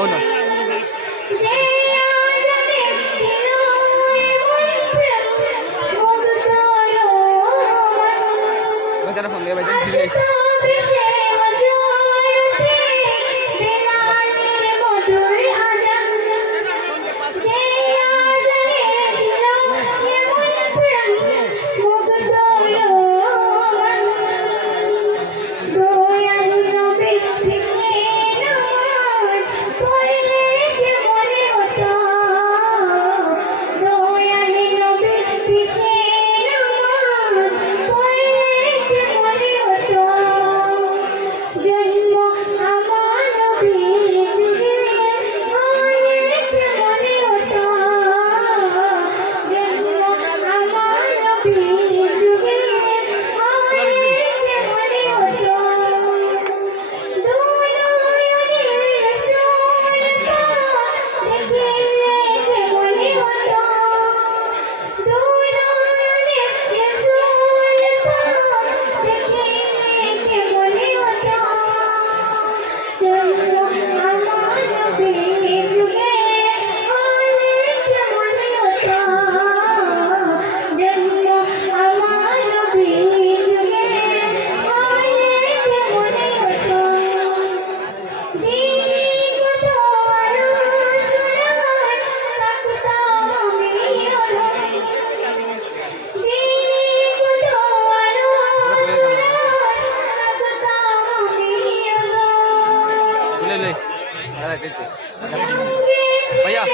Oh no. Macam mana dia baca English? भैया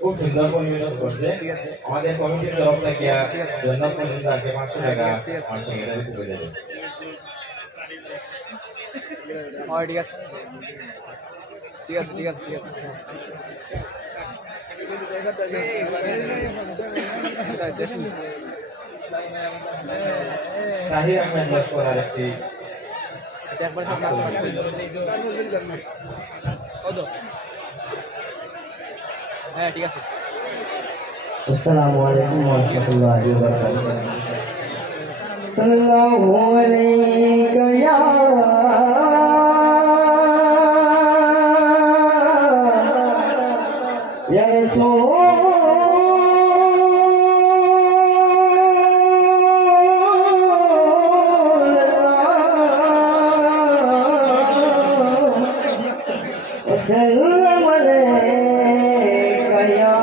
খুব সুন্দর পরিবেশন করছে ঠিক আছে আমাদের কমিটির তরফ থেকে ঠিক আছে। জন্নত মজুমদারকে 500 টাকা ঠিক আছে। আমার সেক্রেটারি তুলে দেবে ঠিক আছে ঠিক আছে ঠিক আছে ঠিক আছে তাহির আহমেদ লস্কর আর একটি হ্যাঁ ঠিক আছে अस्सलामु अलैकुम वरहमतुल्लाहि वबरकातुहू सल्लल्लाहु अलैहि या वसल्लम अलैका या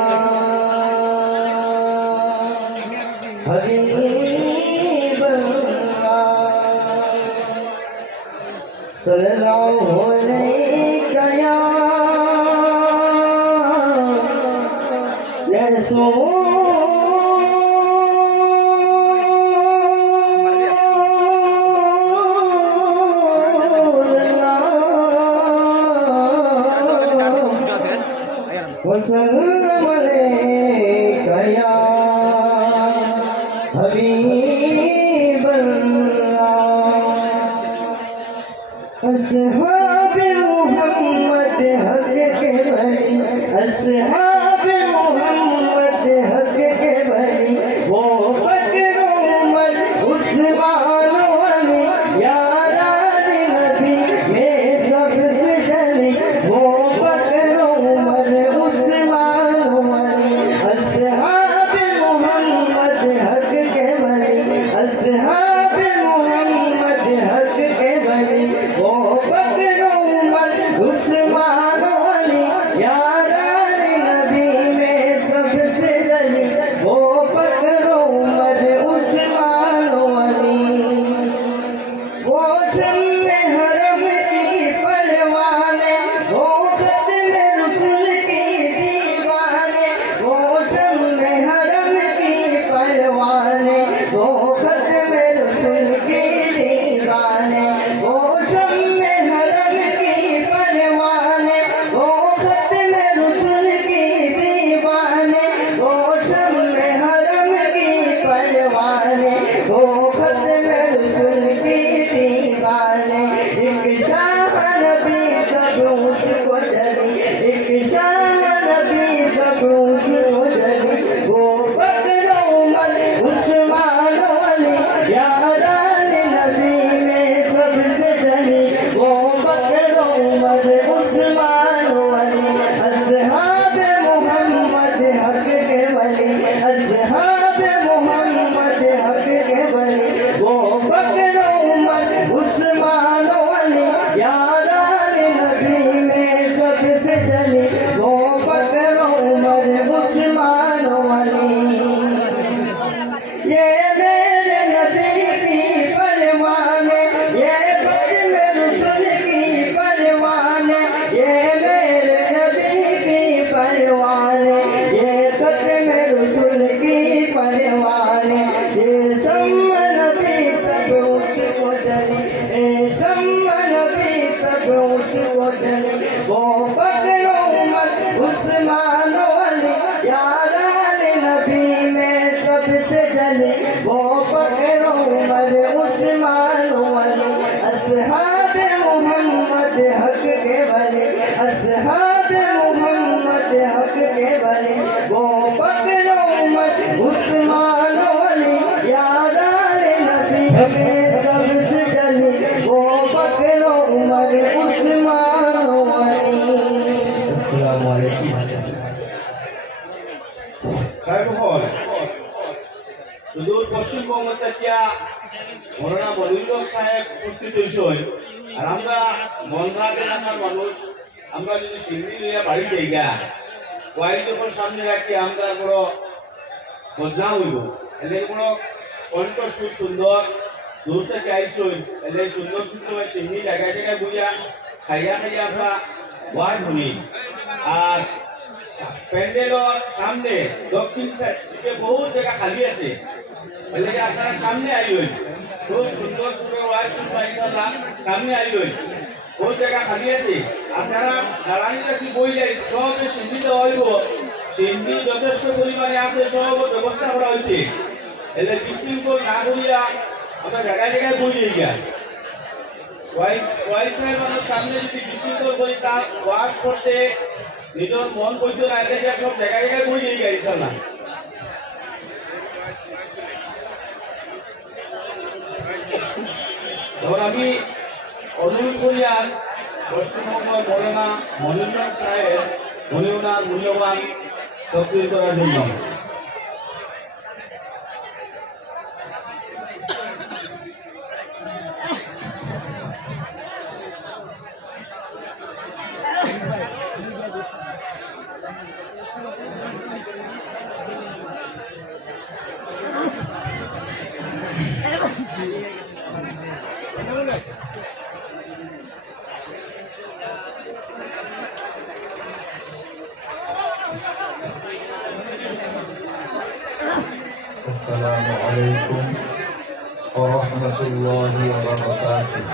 हबीब अल्लाह सल्लल्लाहु अलैका या रसूल वसल्लम अलैका या हबीब अल्लाह अस्हाब मोहम्मद हक के वली अस्हाब मोहम्मद हक के वली वो बकर उमर उस्मान अली यारान नबी में सबसे जली वो बकर उमर अस्हाब मोहम्मद हक के वली अस्हाब मोहम्मद हक के वली वो बकर उमर उस्मान अली यारान नबी में सबसे जली वो बकर उमर उस्मान अली वो शम्मे हरम की परवाने वो खत्म रसूल की दीवाने वो शम्मे हरम की परवाने वो खत्म रसूल की दीवाने वो शम्मे हरम की परवाने वो खत्म रसूल की दीवाने वो शम्मे हरम की परवाने वो खत्म रसूल की दीवाने एक शाह नबी सब उसको जली एक शाह नबी सब उसको जली वो बकर उमर उस्मान अली यारान नबी में सबसे जली वो बकर उमर उस्मान अली अस्हाब मोहम्मद हक के वली अस्हाब मोहम्मद हक के वली वो बकर उमर उस्मान अली यारान नबी में सबसे जली वो बकर उमर उस्मान अली ये मेरे नबी की परवाने ये बकर रसूल की परवाने ये मेरे नबी की परवाने ये खत्म रसूल की परवाने ये शम्म नबी सब उसको जली ये शम्म नबी सब उसको जली वो बकर उमर उस्मान अली यारान नबी में सबसे जली वो बकर उमर उस्मान अली अस्हाब मोहम्मद हक के वली अस्हाब मोहम्मद हक के वली वो बकर उमर उस्मान अली यारान नबी में सबसे जली वो बकर उमर उस्मान अली अस्सलामु अलैकुम সাহেবহল সুদূর পশ্চিমবঙ্গ থেকে মৌলানা মনিরুল সাহেব উপস্থিত হয়েছেন আর আমরা মনরাজ এলাকার মানুষ আমরা যদি সিন্ধি লইয়া বাড়ি যাইগা ওয়াই যখন সামনে রাখি আমরা বড় বদনাম হইব এদের কোনো কণ্ঠ সুর সুন্দর দূর থেকে আইসই এদের সুন্দর সুন্দর সিন্ধি জায়গায় জায়গায় বইয়া খাইয়া খাইয়া আমরা ওয়াজ শুনি আর প্যান্ডেলের সামনে দক্ষিণ সাইডে বহু জায়গা খালি আছে, এলাকা আপনারা সামনে আইবেন, খুব সুন্দর সুন্দর ওয়াইজ শুনবা ইনশাআল্লাহ, সামনে আইবেন, বহু জায়গা খালি আছে। আপনারা দাঁড়ানি কাছে বই যাই সব সিন্ধি দেওয়া হইব, সিন্ধি যথেষ্ট পরিমাণে আছে, সব ব্যবস্থা করা হয়েছে। এলে বিশৃঙ্খল না করিয়া আমরা জায়গায় জায়গায় বই যাই গা, ওয়াইজ সাহেবের সামনে যদি বিশৃঙ্খল করি তা ওয়াজ করতে নিজের মন বইতে না এলে সব জায়গায় জায়গায় বই যাই গা ইনশাআল্লাহ। তখন আমি অনুরোধ করি আর পশ্চিমবঙ্গ মৌলানা মনিরুল্লাহ সাহেব উনার মূল্যবান তকরির করার জন্য। السلام عليكم ورحمة الله وبركاته.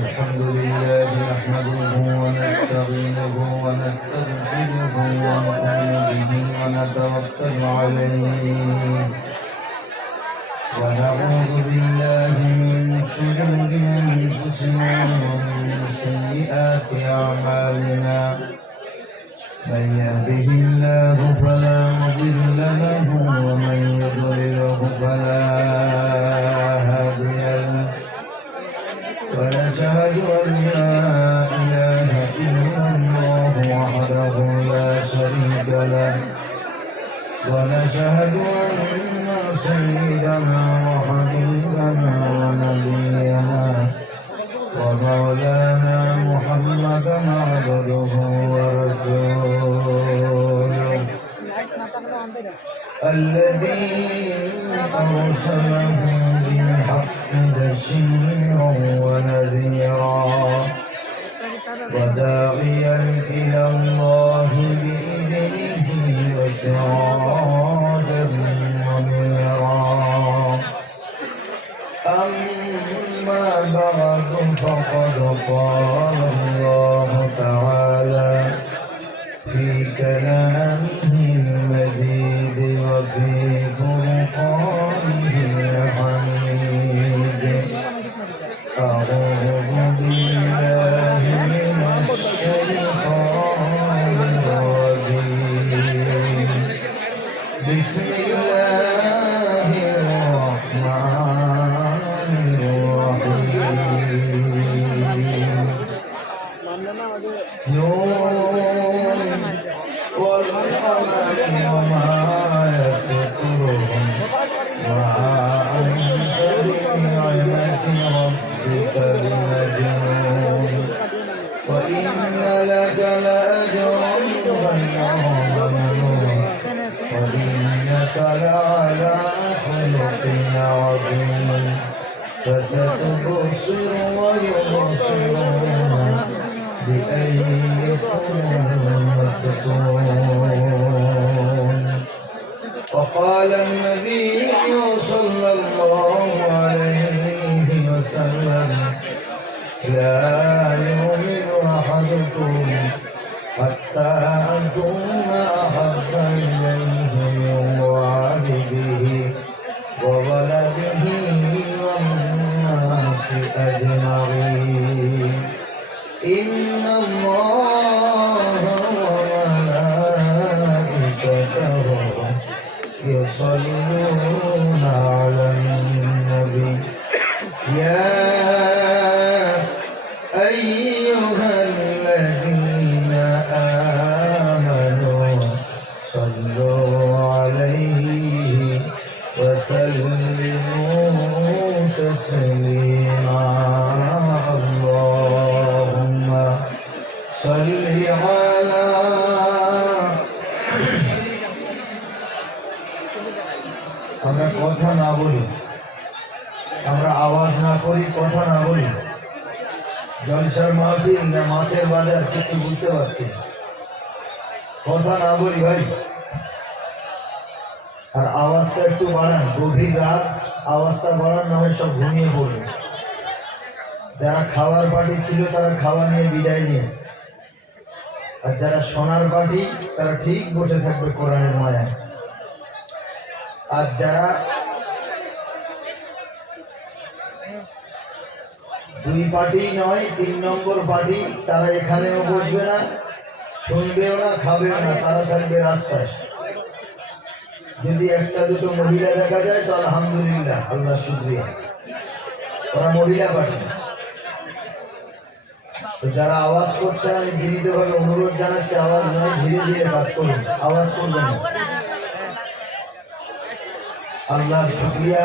الحمد لله نحمده ونستعينه ونستغفره ونؤمن به ونتوكل عليه ونعوذ بالله من شرور أنفسنا ومن سيئات أعمالنا. من يهده الله فلا مضل له ومن يضلله فلا هادي له. ونشهد أن لا إله إلا الله وحده لا شريك له. ونشهد أن سيدنا وحبيبنا ونبينا ومولانا محمدا عبده ورسوله الذي أرسله بالحق بشيرا ونذيرا وداعيا إلى الله بإذنه وسراجا منيرا. أما بعد فقد قال الله تعالى في كلامه المجيد وفي فرقانه الحميد. أعوذ بالله من الشيطان الرجيم. بسم الله الرحمن الرحيم. نون والقلم وما يسطرون ما أنت بنعمة ربك بمجنون وإن لك لأجرا غير ممنون وإنك لعلى خلق عظيم. فستبصر ويبصرون بأيكم المفتون. وقال النبي صلى الله عليه وسلم لا يؤمن أحدكم حتى أكون أحب إليه من والده وولده والناس أجمعين. إن الله وملائكته يصلون على النبي يا أيها الذين آمنوا صلوا عليه وسلموا تسليما. اللهم صل على আমরা কথা না বলি, আমরা আওয়াজ না করি, কথা না বলি, জলসার মাহফিল না মাছের বাজার কিছু বুঝতে পারছি না। কথা না বলি ভাই, আর আওয়াজটা একটু বাড়ান। গভীর রাত, আওয়াজটা বাড়ান, না হয় সব ঘুমিয়ে পড়বে। যারা খাওয়ার পার্টি ছিল তারা খাওয়া নিয়ে বিদায় নিয়েছে, আর যারা সোনার পার্টি তারা ঠিক বসে থাকবে কোরআনের মায়ায়। আর যারা দুই পার্টি নয়, 3 নম্বর পার্টি, তারা এখানেও বসবে না, শুনবেও না, খাবেও না, তারা থাকবে রাস্তায়। যদি একটা দুটো মহিলা দেখা যায় তো আলহামদুলিল্লাহ, আল্লাহ শুকরিয়া, ওরা মহিলা পার্টি। তো যারা আওয়াজ করছে আমি বিনীতভাবে অনুরোধ জানাচ্ছি, আওয়াজ নয়, ধীরে ধীরে কাজ করুন, আওয়াজ করবেন না। আল্লাহর শুকরিয়া,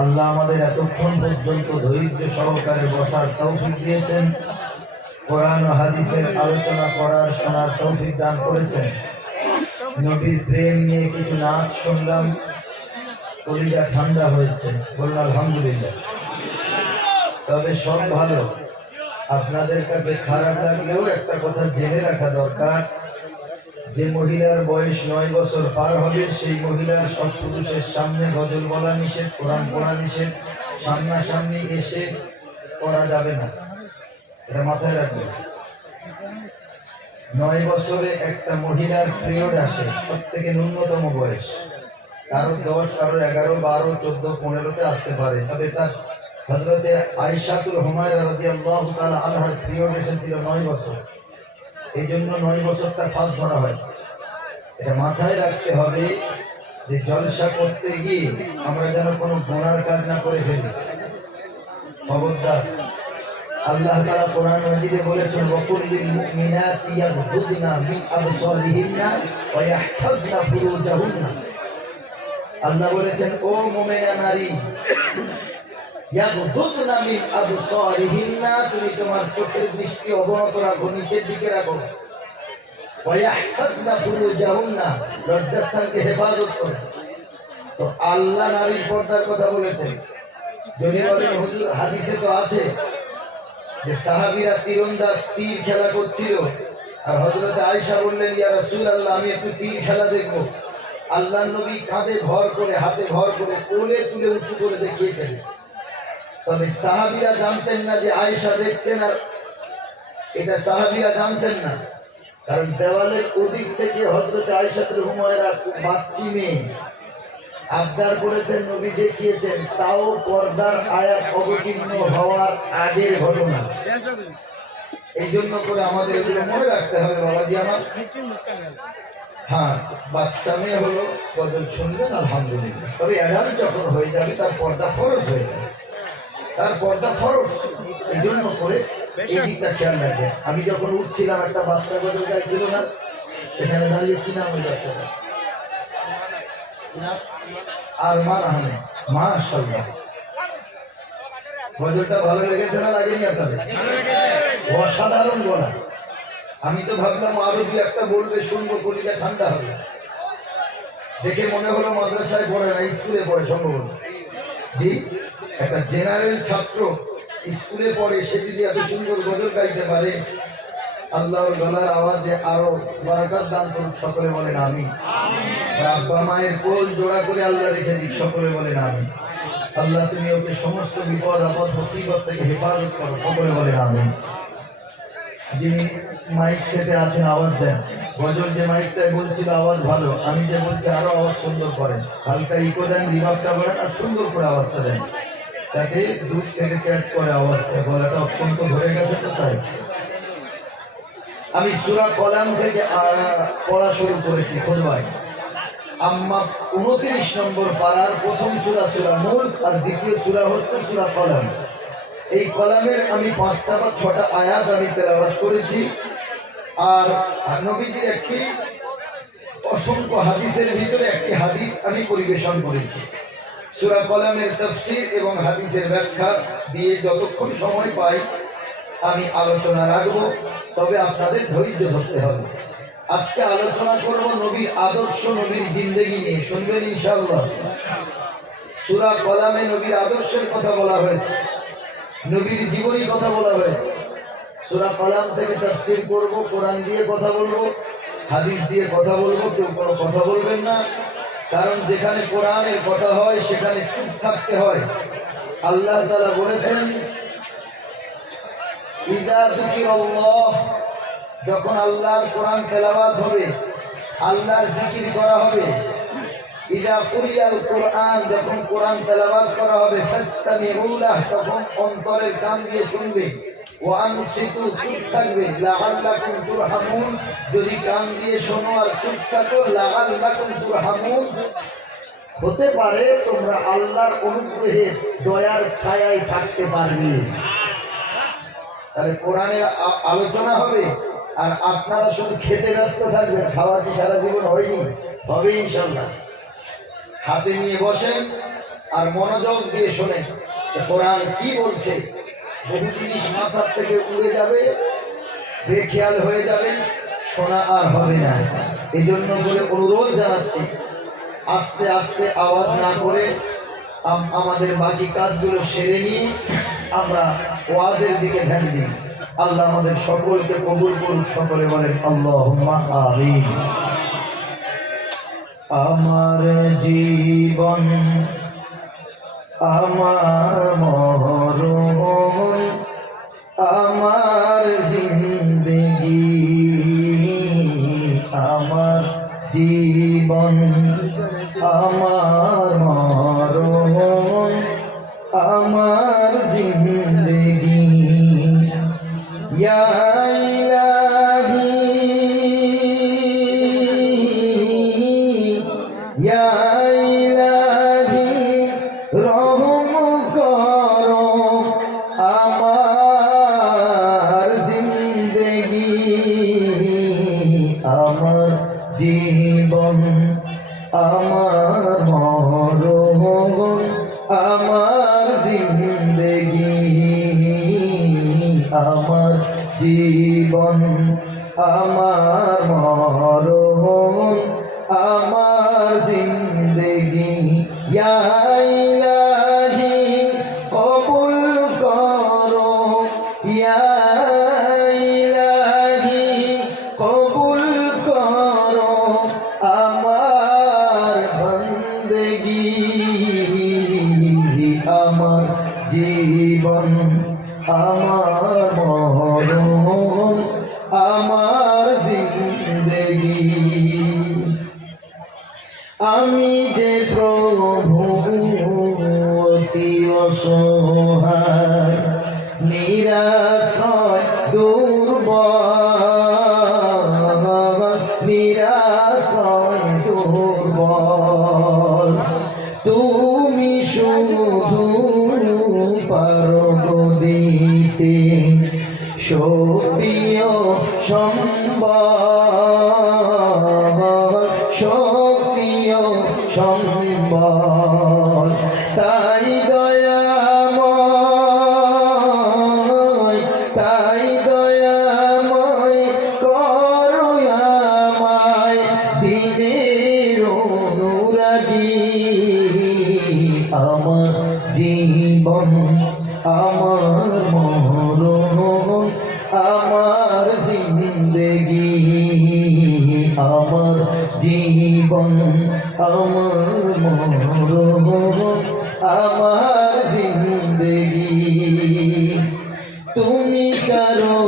আল্লাহ আমাদের এতক্ষণ পর্যন্ত ধৈর্য সহকারে বসার তৌফিক দিয়েছেন, কোরআন ও হাদিসের আলোচনা করার শোনার তৌফিক দান করেছেন। নবীর প্রেম নিয়ে কিছু নাচ শুনলাম, কলিজা ঠান্ডা হয়েছে, বললাম আলহামদুলিল্লাহ। তবে সব ভালো, আপনাদের কাছে খারাপ লাগলেও একটা কথা জেনে রাখা দরকার, যে মহিলার বয়স 9 বছর পার হবে সেই মহিলার সব পুরুষের সামনে গজল বলা নিষেধ, কোরআন পড়া নিষেধ, সামনাসামনি এসে করা যাবে না, এটা মাথায় রাখবেন। 9 বছরে একটা মহিলার পিরিয়ড আসে, সব থেকে ন্যূনতম বয়স, কারো 10, কারো 11, 12, 14, 15-তে আসতে পারে। তবে তার হযরতে আয়েশাতুল হুমায়রা রাদিয়াল্লাহু তাআলা আনহার পিরিয়ড এসেছিল 9 বছর, এই জন্য 9 বছরটা ফার্স্ট ধরা হয়। এটা মাথায় রাখতে হবে যে জলসা করতে গিয়ে আমরা যেন কোনো গুনার কাজ না করে ফেলি, খবরদার। আল্লাহ তাআলা কোরআন মাজিদে বলেছেন, ওয়াকুল্লিল মুমিনাতি ইয়াগহুদনা মিন আবসারিহিন্না ওয়া ইয়াহফাজনা ফুরুজাহুন্না। আল্লাহ বলেছেন, ও মুমিনা নারী, ইয়াগহুদনা মিন আবসারিহিন্না, তুমি তোমার চোখের দৃষ্টি অবনত রাখো, নিচের দিকে রাখো। ওয়া ইয়াহফাজনা ফুরুজাহুন্না, লজ্জাস্থানকে হেফাজত করো। তো আল্লাহ নারীর পর্দার কথা বলেছেন। যদি বলেন হুজুর হাদিসে তো আছে যে সাহাবীরা তীরন্দাজ তীর খেলা করছিল, আর হযরত আয়েশা বললেন, ইয়া রাসূলুল্লাহ, আমি একটু তীর খেলা দেখব। আল্লাহর নবী কাঁধে ভর করে, হাতে ভর করে, কোলে তুলে উঁচু করে দেখিয়েছেন। তবে সাহাবীরা জানতেন না যে আয়েশা দেখছেন, আর এটা সাহাবীরা জানতেন না, কারণ দেওয়ালের ওদিক থেকে হযরত আয়েশাতুল হুমায়রা বাচ্চি মেয়ে আবদার করেছেন, নবী দেখিয়েছেন, তাও পর্দার আয়াত অবতীর্ণ হওয়ার আগের ঘটনা। এই জন্য করে আমাদের এগুলো মনে রাখতে হবে বাবাজি আমার। হ্যাঁ, বাচ্চা মেয়ে হলো, গজল শুনবেন আলহামদুলিল্লাহ, তবে অ্যাডাল্ট যখন হয়ে যাবে তার পর্দা ফরজ হয়ে যাবে, তার পর্দা ফরজ। এই জন্য করে এই দিকটা খেয়াল রাখবেন। আমি যখন উঠছিলাম একটা বাচ্চা গজল গাইছিল না, এখানে দাঁড়িয়ে কি নাম ওই বাচ্চাটা? আরমান আহমেদ, মাশাআল্লাহ। গজলটা ভালো লেগেছে না লাগেনি আপনাদের? অসাধারণ বলা। আমি তো ভাবলাম আরবি একটা বলবে, শুনবো, কলিজা ঠান্ডা হবে। দেখে মনে হলো মাদ্রাসায় পড়ে না, স্কুলে পড়ে সম্ভবত। জি, একটা জেনারেল ছাত্র স্কুলে পড়ে, সে যদি এত সুন্দর গজল গাইতে পারে, আল্লাহর গলার আওয়াজে আরো বারাকাত দান করুক, সকলে বলেন আমিন। আব্বা মায়ের কোল জোড়া করে আল্লাহ রেখে দিক, সকলে বলেন আমিন। আল্লাহ তুমি ওকে সমস্ত বিপদ আপদ মুসিবত থেকে হেফাজত করো, সকলে বলেন আমিন। যিনি মাইক সেটে আছেন আওয়াজ দেন। গজল যে মাইকটাই বলছিল আওয়াজ ভালো, আমি যে বলছি আরো আওয়াজ সুন্দর করেন, হালকা ইকো দেন, রিভাবটা বলেন, আর সুন্দর করে আওয়াজটা দেন, যাতে দূর থেকে ক্যাচ করে আওয়াজটা। গলাটা অত্যন্ত ধরে গেছে তো তাই। আমি সূরা কলাম থেকে পড়া শুরু করেছি খুতবায়। আম্মা 29 নম্বর পারার প্রথম সূরা সূরা মুলক, আর দ্বিতীয় সূরা হচ্ছে সূরা কলাম। এই কলামের আমি 5টা বা 6টা আয়াত আমি তেলাওয়াত করেছি, আর নবীজির একটি অসংখ্য হাদিসের ভিতরে একটি হাদিস আমি পরিবেশন করেছি। সূরা কলামের তাফসীর এবং হাদিসের ব্যাখ্যা দিয়ে যতক্ষণ সময় পাই আমি আলোচনা রাখবো, তবে আপনাদের ধৈর্য ধরতে হবে। আজকে আলোচনা করব নবীর আদর্শ, নবীর জিন্দেগি নিয়ে, শুনবেন ইনশাআল্লাহ। সূরা কলামে নবীর আদর্শের কথা বলা হয়েছে। নবীর জীবনী কথা বলা হয়েছে। সূরা কালাম থেকে তাফসীর করব, কোরআন দিয়ে কথা বলবো, হাদিস দিয়ে কথা বলবো, কেউ কোনো কথা বলবেন না। কারণ যেখানে কোরআনের কথা হয় সেখানে চুপ থাকতে হয়। আল্লাহ তাআলা বলেছেন, ইযা যুকিরাল্লাহ, যখন আল্লাহর কোরআন তেলাওয়াত হবে, আল্লাহর জিকির করা হবে, ইযা কুরিয়াল কোরআন, যখন কোরআন তেলাওয়াত করা হবে, ফাসতামিউ লাহু, তখন অন্তরের কান দিয়ে শুনবে, ওয়া আনসিতু, চুপ থাকবে, লাআল্লাকুম তুরহামুন, যদি কান দিয়ে শোনো আর চুপ থাকো, লাআল্লাকুম তুরহামুন, হতে পারে তোমরা আল্লাহর অনুগ্রহে দয়ার ছায়ায় থাকতে পারবে। তাহলে কোরআনের আলোচনা হবে আর আপনারা শুধু খেতে ব্যস্ত থাকবেন। খাওয়া কি সারা জীবন হয়নি? হবে ইনশাল্লাহ। হাতে নিয়ে বসেন আর মনোযোগ দিয়ে শোনেন কোরআন কি বলছে। বহু জিনিস মাথার থেকে উড়ে যাবে, বেখেয়াল হয়ে যাবেন, শোনা আর হবে না। এই জন্য বলে অনুরোধ জানাচ্ছি, আস্তে আস্তে আওয়াজ না করে আমাদের বাকি কাজগুলো সেরে নিয়ে আমরা ওয়াজের দিকে ধ্যান দিই। আল্লাহ আমাদের সকলকে কবুল করুক। সকলে বলেন আল্লাহুম্মা আমিন। আমার জীবন, আমার মরণ, আমার জিন্দেগি, আমার জীবন, আমার মরণ, আমার জিন্দেগি, ইয়া ইলাহি, ইয়া ইলাহি, রহম করো আমার জিন্দেগি, আমার জীবন, আমার মরণ, আমার জিন্দেগি, আমার জীবন, আমার মরণ, আমার জিন্দেগি, ইয়া ইলাহি, কবুল করো, ইয়া ইলাহি, কবুল করো আমার বন্দেগি, আমার জীবন, আমার মরণ, আমার জিন্দেগি। আমি যে প্রভু অতি অসহায়, নিরাশ্রয় দুর্বল, নিরাশ্রয় দুর্বল, তুমি শুধু পারো দিতে শক্তি ও সম্বল, শক্তি ও সম্বল, তাই দয়াময়, তাই দয়াময় করো আমায় দিনের অনুরাগী, আমার জীবন, আমার মরণ, আমার জিন্দেগি, আমার জীবন, আমার মরণ, আমার জিন্দেগি, তুমি কারো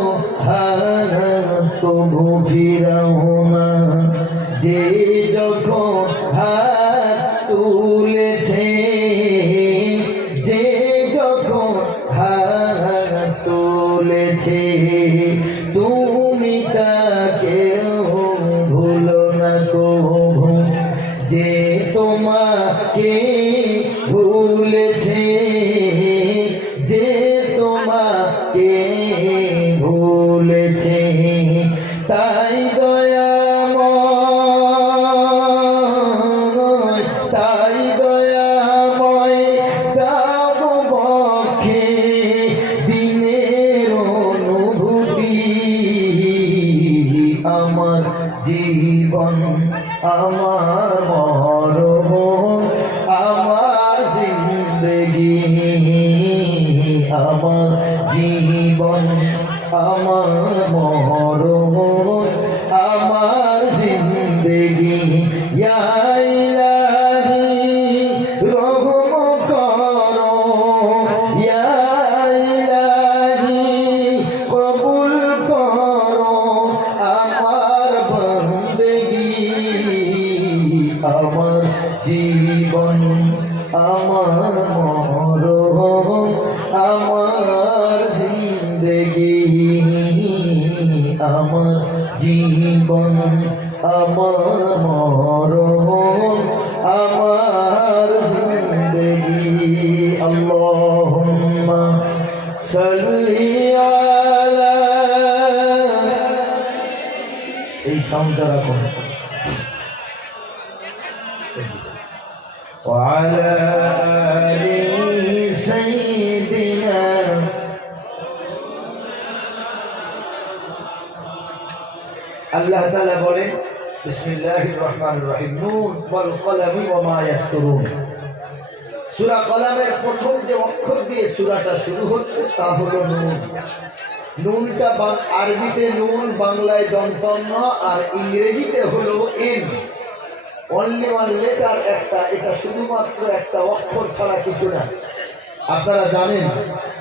হাত কবু ফিরাও না, যে যখন হাত তুলেছে, যে যখন হাত তুলেছে, তুমি তাকেও ভুলো না কভু, যে তোমাকে ভুলেছে, যে তোমাকে ভুলেছে, তাই দয়াময়, তাই দয়াময় দাব বক্ষে দিনের অনুভূতি, আমার জীবন, আমার মরণ, আমার জিন্দেগি, জীবন আমার মরণ আমার জিন্দেগি আমার জীবন আমার মরণ আমার জিন্দেগি আল্লাহুম্মা সাল্লি আলা এই সাউন্ডটা রাখুন وعلى آل سيدنا আল্লাহ তাআলা বলেন বিসমিল্লাহির রহমানির রহিম নুন ওয়াল কলামি ওয়া মা ইয়াসতুরুন সূরা কলামের প্রথম যে অক্ষর দিয়ে সূরাটা শুরু হচ্ছে তা হলো নুন নুনটা আরবিতে নুন বাংলায় দন্তন্য আর ইংরেজিতে হলো এন অনলি ওয়ান লেটার একটা এটা শুধুমাত্র একটা অক্ষর ছাড়া কিছু না আপনারা জানেন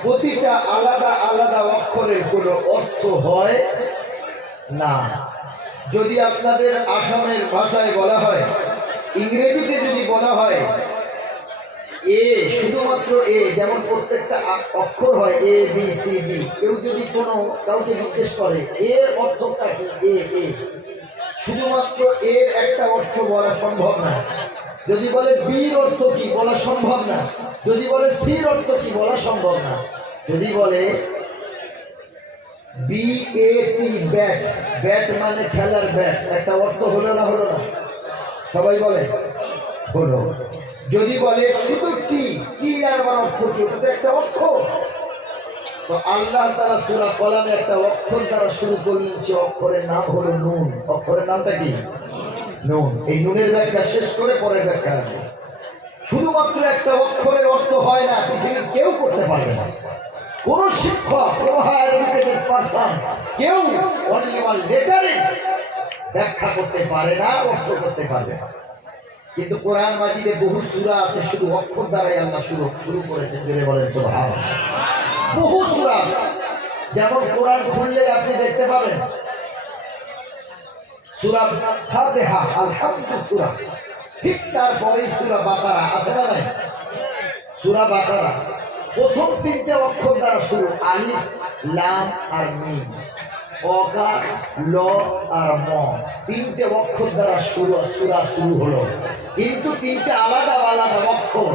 প্রতিটা আলাদা আলাদা অক্ষরের কোনো অর্থ হয় না যদি আপনাদের আসামের ভাষায় বলা হয় ইংরেজিতে যদি বলা হয় এ শুধুমাত্র এ যেমন প্রত্যেকটা অক্ষর হয় এ বি সি ডি কেউ যদি কোনো কাউকে জিজ্ঞেস করে এর অর্থটা কি এ শুধুমাত্র এর একটা অর্থ বলা সম্ভব না যদি বলে বির অর্থ কি বলা সম্ভব না যদি বলে সির অর্থ কি বলা সম্ভব না যদি বলে BAT ব্যাট ব্যাট মানে খেলার ব্যাট একটা অর্থ হলো না সবাই বলে হলো যদি বলে শুধু টি আর অর্থ কি ওটা তো একটা অক্ষর তো আল্লাহ তাআলা সূরা কলামে একটা অক্ষর দ্বারা শুরু করলেন সে অক্ষরের নাম হলো নুন অক্ষরের নামটা কি নুন এই নুনের ব্যাখ্যা শেষ করে পরের ব্যাখ্যা আসবে শুধুমাত্র একটা অক্ষরের অর্থ হয় না পৃথিবীর কেউ করতে পারবে না কোন শিক্ষক কোন হায়ার এডুকেটেড পারসন কেউ অনলি ওয়ান লেটারে ব্যাখ্যা করতে পারে না অর্থ করতে পারবে না কিন্তু কোরআন মাজিদে বহু সূরা আছে শুধু অক্ষর দ্বারাই আল্লাহ শুরু করেছেন জোরে বলেন সুবহানাল্লাহ বহু সূরা আছে যেমন কোরআন খুললে আপনি দেখতে পাবেন সূরা ফাতিহা আলহামদুলিল্লাহ সূরা ঠিক তারপরেই সূরা বাকারা আছে না নাই সূরা বাকারা প্রথম তিনটে অক্ষর দ্বারা শুরু আলিফ লাম আর মিম অকার ল আর ম তিনটে অক্ষর দ্বারা সূরা শুরু হলো কিন্তু তিনটে আলাদা আলাদা অক্ষর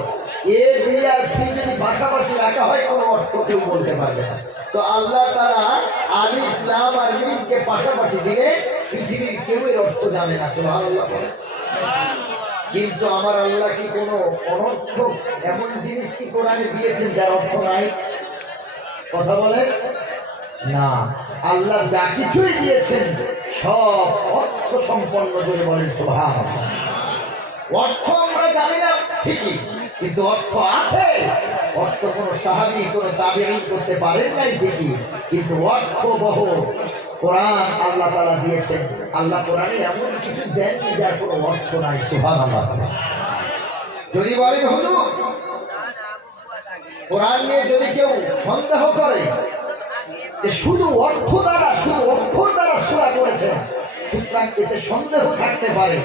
এ বি আর সি যদি পাশাপাশি রাখা হয় কোনো অর্থ কেউ বলতে পারবে না তো আল্লাহ তাআলা আলিফ লাম আর মিমকে পাশাপাশি দিলে পৃথিবীর কেউ এর অর্থ জানে না সুবহানাল্লাহ কিন্তু আমার আল্লাহ কি কোনো অনর্থক এমন জিনিস কি কোরআনে দিয়েছেন যার অর্থ নাই কথা বলেন না আল্লাহ যা কিছুই দিয়েছেন সব অর্থ সম্পন্ন জোরে বলেন সুবহানাল্লাহ অর্থ আমরা জানি না ঠিকই কিন্তু অর্থ আছে অর্থ কোনো সাহাবী কোনো তাবেঈন করতে পারেন নাই ঠিকই কিন্তু অর্থ বহু কোরআন আল্লাহ তাআলা দিয়েছেন আল্লাহ কোরআনে এমন কিছু দেননি যার কোনো অর্থ নাই সুবহানাল্লাহ যদি বলেন হুজুর কোরআন নিয়ে যদি কেউ সন্দেহ করে যে শুধু অক্ষর দ্বারা সূরা করেছেন সুতরাং এতে সন্দেহ থাকতে পারে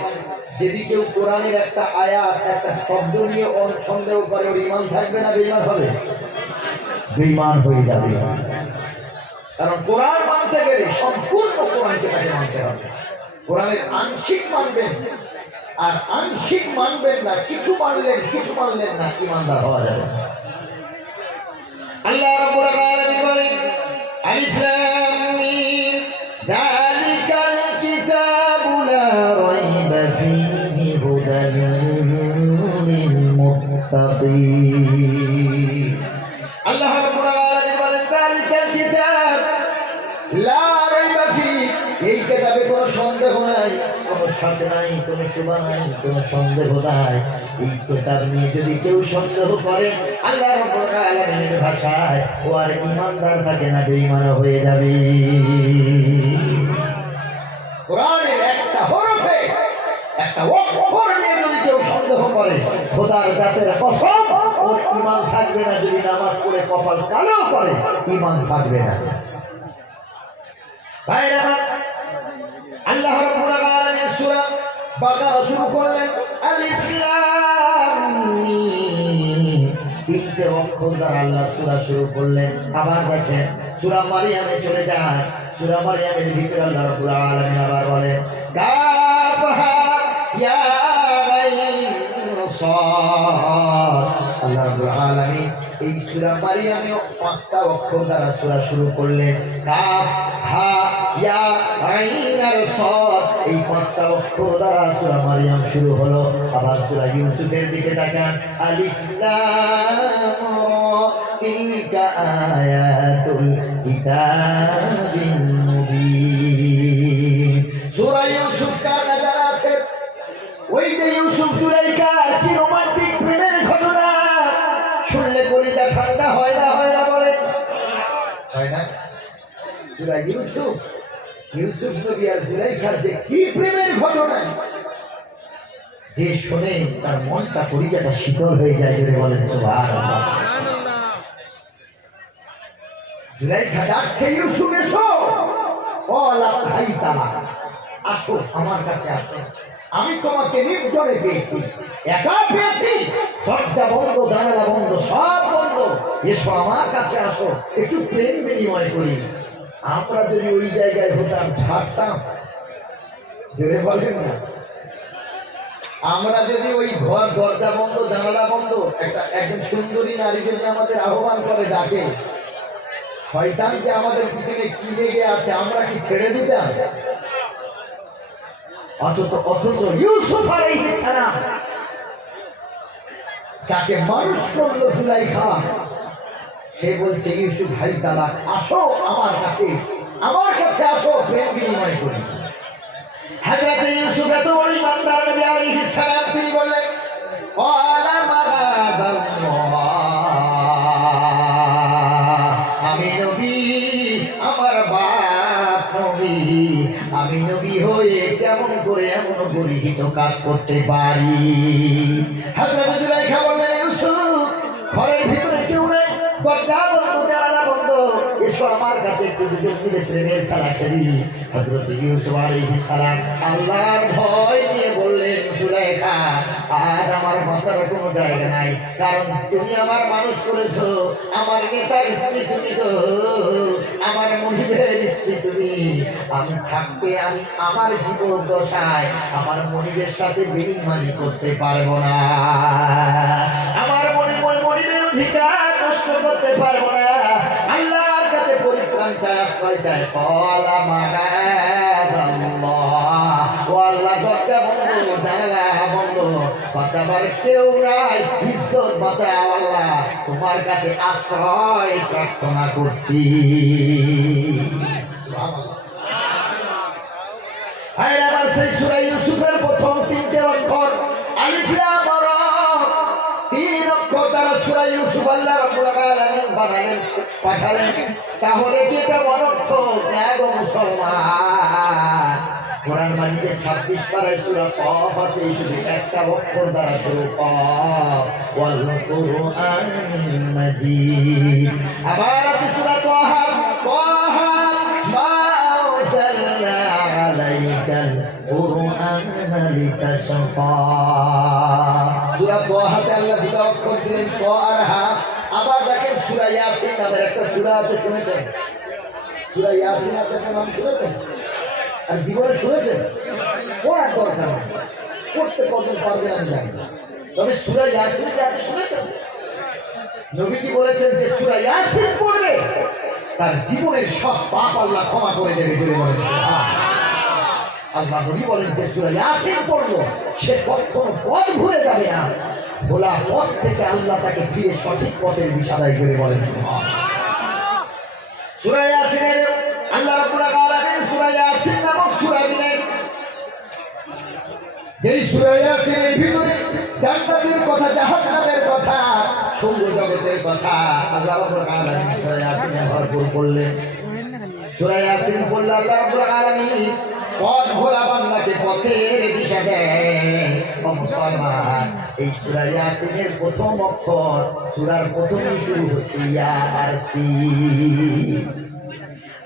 যদি কেউ কোরআনের একটা আয়াত একটা শব্দ নিয়ে সন্দেহ করে ওর ঈমান থাকবে না বেঈমান হবে বেঈমান হয়ে যাবে কারণ কোরআন মানতে গেলে সম্পূর্ণ কোরআনকে তাকে মানতে হবে কোরআনের আংশিক মানবেন আর আংশিক মানবেন না কিছু মানলেন না ঈমানদার হওয়া যাবে আল্লাহ রাব্বুল আলামিন বলেন আলিফ লাম মিম যালিকাল কিতাবু লা রাইবা ফীহি হুদাল লিল মুত্তাকিন আল্লাহ রাব্বুল আলামিন বলেন যালিকাল কিতাব লা রাইবা ফীহি এই কিতাবে কোনো সন্দেহ নাই কোনো শক নাই কোনো শুভা নাই কোনো সন্দেহ নাই এই কিতাব নিয়ে যদি কেউ সন্দেহ করে আল্লাহ রাব্বুল আলামিনের ভাষায় ও আর ঈমানদার থাকে না বেঈমান হয়ে যাবে কোরআনের একটা হরফে একটা অক্ষর নিয়ে যদি কেউ সন্দেহ করে খোদার জাতের কসম ওর ঈমান থাকবে না যদি নামাজ পড়ে কপাল কালো করে ঈমান থাকবে না ভাইরা আল্লাহ রাব্বুল আলামিন সূরা বাকারা শুরু করলেন আলিফ লাম তিনটে অক্ষর দ্বারা আল্লাহ সূরা শুরু করলেন। আবার দেখেন সূরা মারিয়ামে চলে যায়, সূরা মারিয়ামের ভিতরে আল্লাহ রাব্বুল আলামিন আবার বলেন কাফ হা ইয়া আইন সাদ। আল্লাহ রাব্বুল আলামিন এই সূরা মারিয়ামে পাঁচটা অক্ষর দ্বারা সূরা শুরু করলেন। কাফ হা ইয়া আইন আর সাদ, এই পাঁচটা অক্ষর দ্বারা সূরা মারিয়াম শুরু হলো। আবার সূরা ইউসুফের দিকে তাকান, আলিফ লাম রা তিলকা আয়াতুল কিতাবিল মুবিন। সূরা ইউসুফ কার নজর আছে? ওই যে ইউসুফ জুলাইখার কি রোমান্টিক প্রেমের ঘটনা শুনলে কলিজা ঠান্ডা হয় না, হয় না বলেন? হয় না? সূরা ইউসুফ, ইউসুফ নবী আর জুলাইখার যে কি প্রেমের ঘটনা, যে শুনে তার মনটা কলিজাটা শীতল হয়ে যায়, জোরে বলেন সুবহানাল্লাহ। জুলাইখা ডাকছে ইউসুফ এসো, ওলা ভাই তালা আসো আমার কাছে আসো, আমি তোমাকে নির্জনে পেয়েছি, একা পেয়েছি, দরজা বন্ধ জানালা বন্ধ সব বন্ধ, এসো আমার কাছে আসো, একটু প্রেম বিনিময় করি। আমরা যদি ওই জায়গায় হতাম ছাড়তাম, জোরে বলেন না, আমরা যদি ওই ঘর দরজা বন্ধ জানালা বন্ধ একজন সুন্দরী নারী যদি আমাদের আহ্বান করে ডাকে, শয়তানকে আমাদের পিছনে কি লেগে আছে, আমরা কি ছেড়ে দিতাম? অথচ ইউসুফ আলাইহিস সালাম যাকে মানুষ করলো জুলাইখা, সে বলছে ইউসুফ ভাই তালাক আসো আমার কাছে আসো, প্রেম বিনিময় করি। হযরত ইউসুফ এত বড় ইমানদার নবী আলাইহিস সালাম, তিনি বললেন ওয়ালা মাগাদাল্লাহ, আমি নবী, আমার বাপ নবী, আমি নবী হয়ে কেমন করে এমন গরিহিত কাজ করতে পারি? হযরত জুলাইখা বললেন ইউসুফ ঘরের ভিতরে কেউ নেই, দরজা বন্ধ জানালা বন্ধ, এসো আমার কাছে একটু দুজন মিলে প্রেমের খেলা খেলি। হযরত ইউসুফ আলাইহিস সালাম আল্লাহর ভয় নিয়ে বললেন জুলাইখা আজ আমার মাথার কোনো জায়গা নাই, কারণ তুমি আমার মানুষ করেছো, আমার নেতার স্ত্রী তুমি তো, আমার মনিবের স্ত্রী তুমি, আমি থাকতে আমি আমার জীবন দশায় আমার মনিবের সাথে বেইমানি করতে পারবো না, আমার মনিবের অধিকার নষ্ট করতে পারবো না, আল্লাহর কাছে পরিত্রাণ চাই, আশ্রয় চাই। কলা মাগাদাল্লাহ, ও আল্লাহ দরজা বন্ধ জানালা বন্ধ, বাঁচাবার কেউ নাই, ইজ্জত বাঁচাও আল্লাহ, তোমার কাছে আশ্রয় প্রার্থনা করছি। আমার সেই সূরা ইউসুফের প্রথম তিনটে অক্ষর আলিফ লাম রা, তিন অক্ষর দ্বারা সূরা ইউসুফ আল্লাহ রাব্বুল আলামিন বানালেন, পাঠালেন। তাহলে কি এটা অনর্থক না গো মুসলমান? কোরআন মাজিদের 26 পারায় সূরা কফ আছে, শুধু একটা অক্ষর দ্বারা শুরু, কফ ওয়াল কুরআনিল মাজিদ। আবার আছে সূরা তাহা, তাহা মা আরসালনা আলাইকাল কুরআনা লিতাশকা। সূরা তাহাতে আল্লাহ দুটো অক্ষর দিলেন, ক আর হা। আবার দেখেন সূরা ইয়াসিন নামের একটা সূরা আছে, শুনেছেন? সূরা ইয়াসিন আছে, নাম শুনেছেন? আর জীবনে শুনেছেন? পড়ার দরকার নেই, পড়তে কতদিন পারবেন আমি জানি না, তবে সূরা ইয়াসিন আছে শুনেছেন? নবীজি বলেছেন যে সূরা ইয়াসিন পড়লে তার জীবনের সব পাপ আল্লাহ ক্ষমা করে দেবে, বলে বলেন আল্লাহ। নবী বলেন যে সূরা ইয়াসিন পড়লো সে কখনো পথ ভুলে যাবে না, ভোলা পথ থেকে আল্লাহ তাকে ফিরে সঠিক পথের দিশা দেয়, করে বলেন সূরা ইয়াসিনের আল্লাহ রাব্বুল আলামিন সূরা ইয়াসিন নামক সূরা দিলেন, যেই সূরা ইয়াসিনের ভিতরে জান্নাতের কথা, জাহান্নামের কথা, সৌর জগতের কথা আল্লাহ রাব্বুল আলামিন সূরা ইয়াসিনে ভরপুর করলেন। সূরা ইয়াসিন পড়লে আল্লাহ রাব্বুল আলামিন পথ ভোলা বান্দাকে পথের দিশা দেন। মুসলমান, এই সূরা ইয়াসিনের প্রথম অক্ষর, সূরার প্রথমেই শুরু হচ্ছে ইয়াসিন।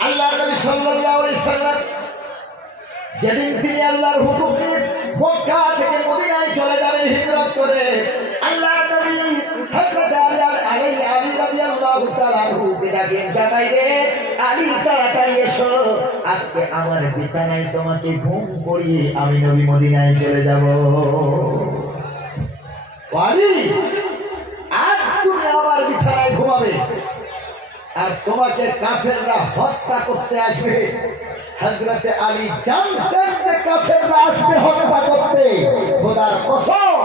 আল্লাহর নবী সাল্লাল্লাহু আলাইহি সাল্লাম যেদিন তিনি আল্লাহর হুকুম নিয়ে মক্কা থেকে মদিনায় চলে যাবেন হিজরত করে, আল্লাহর নবী হযরত আলী ডাকেন, জামাই রে আলী তাড়াতাড়ি এসো, আজকে আমার বিছানায় তোমাকে ঘুম পড়িয়ে আমি নবী মদিনায় চলে যাব। আলী আজ তুমি আমার বিছানায় ঘুমাবে, আর তোমাকে কাফেররা হত্যা করতে আসবে। হযরতে আলী জানতেন যে কাফেররা আসবে হত্যা করতে। খোদার কসম,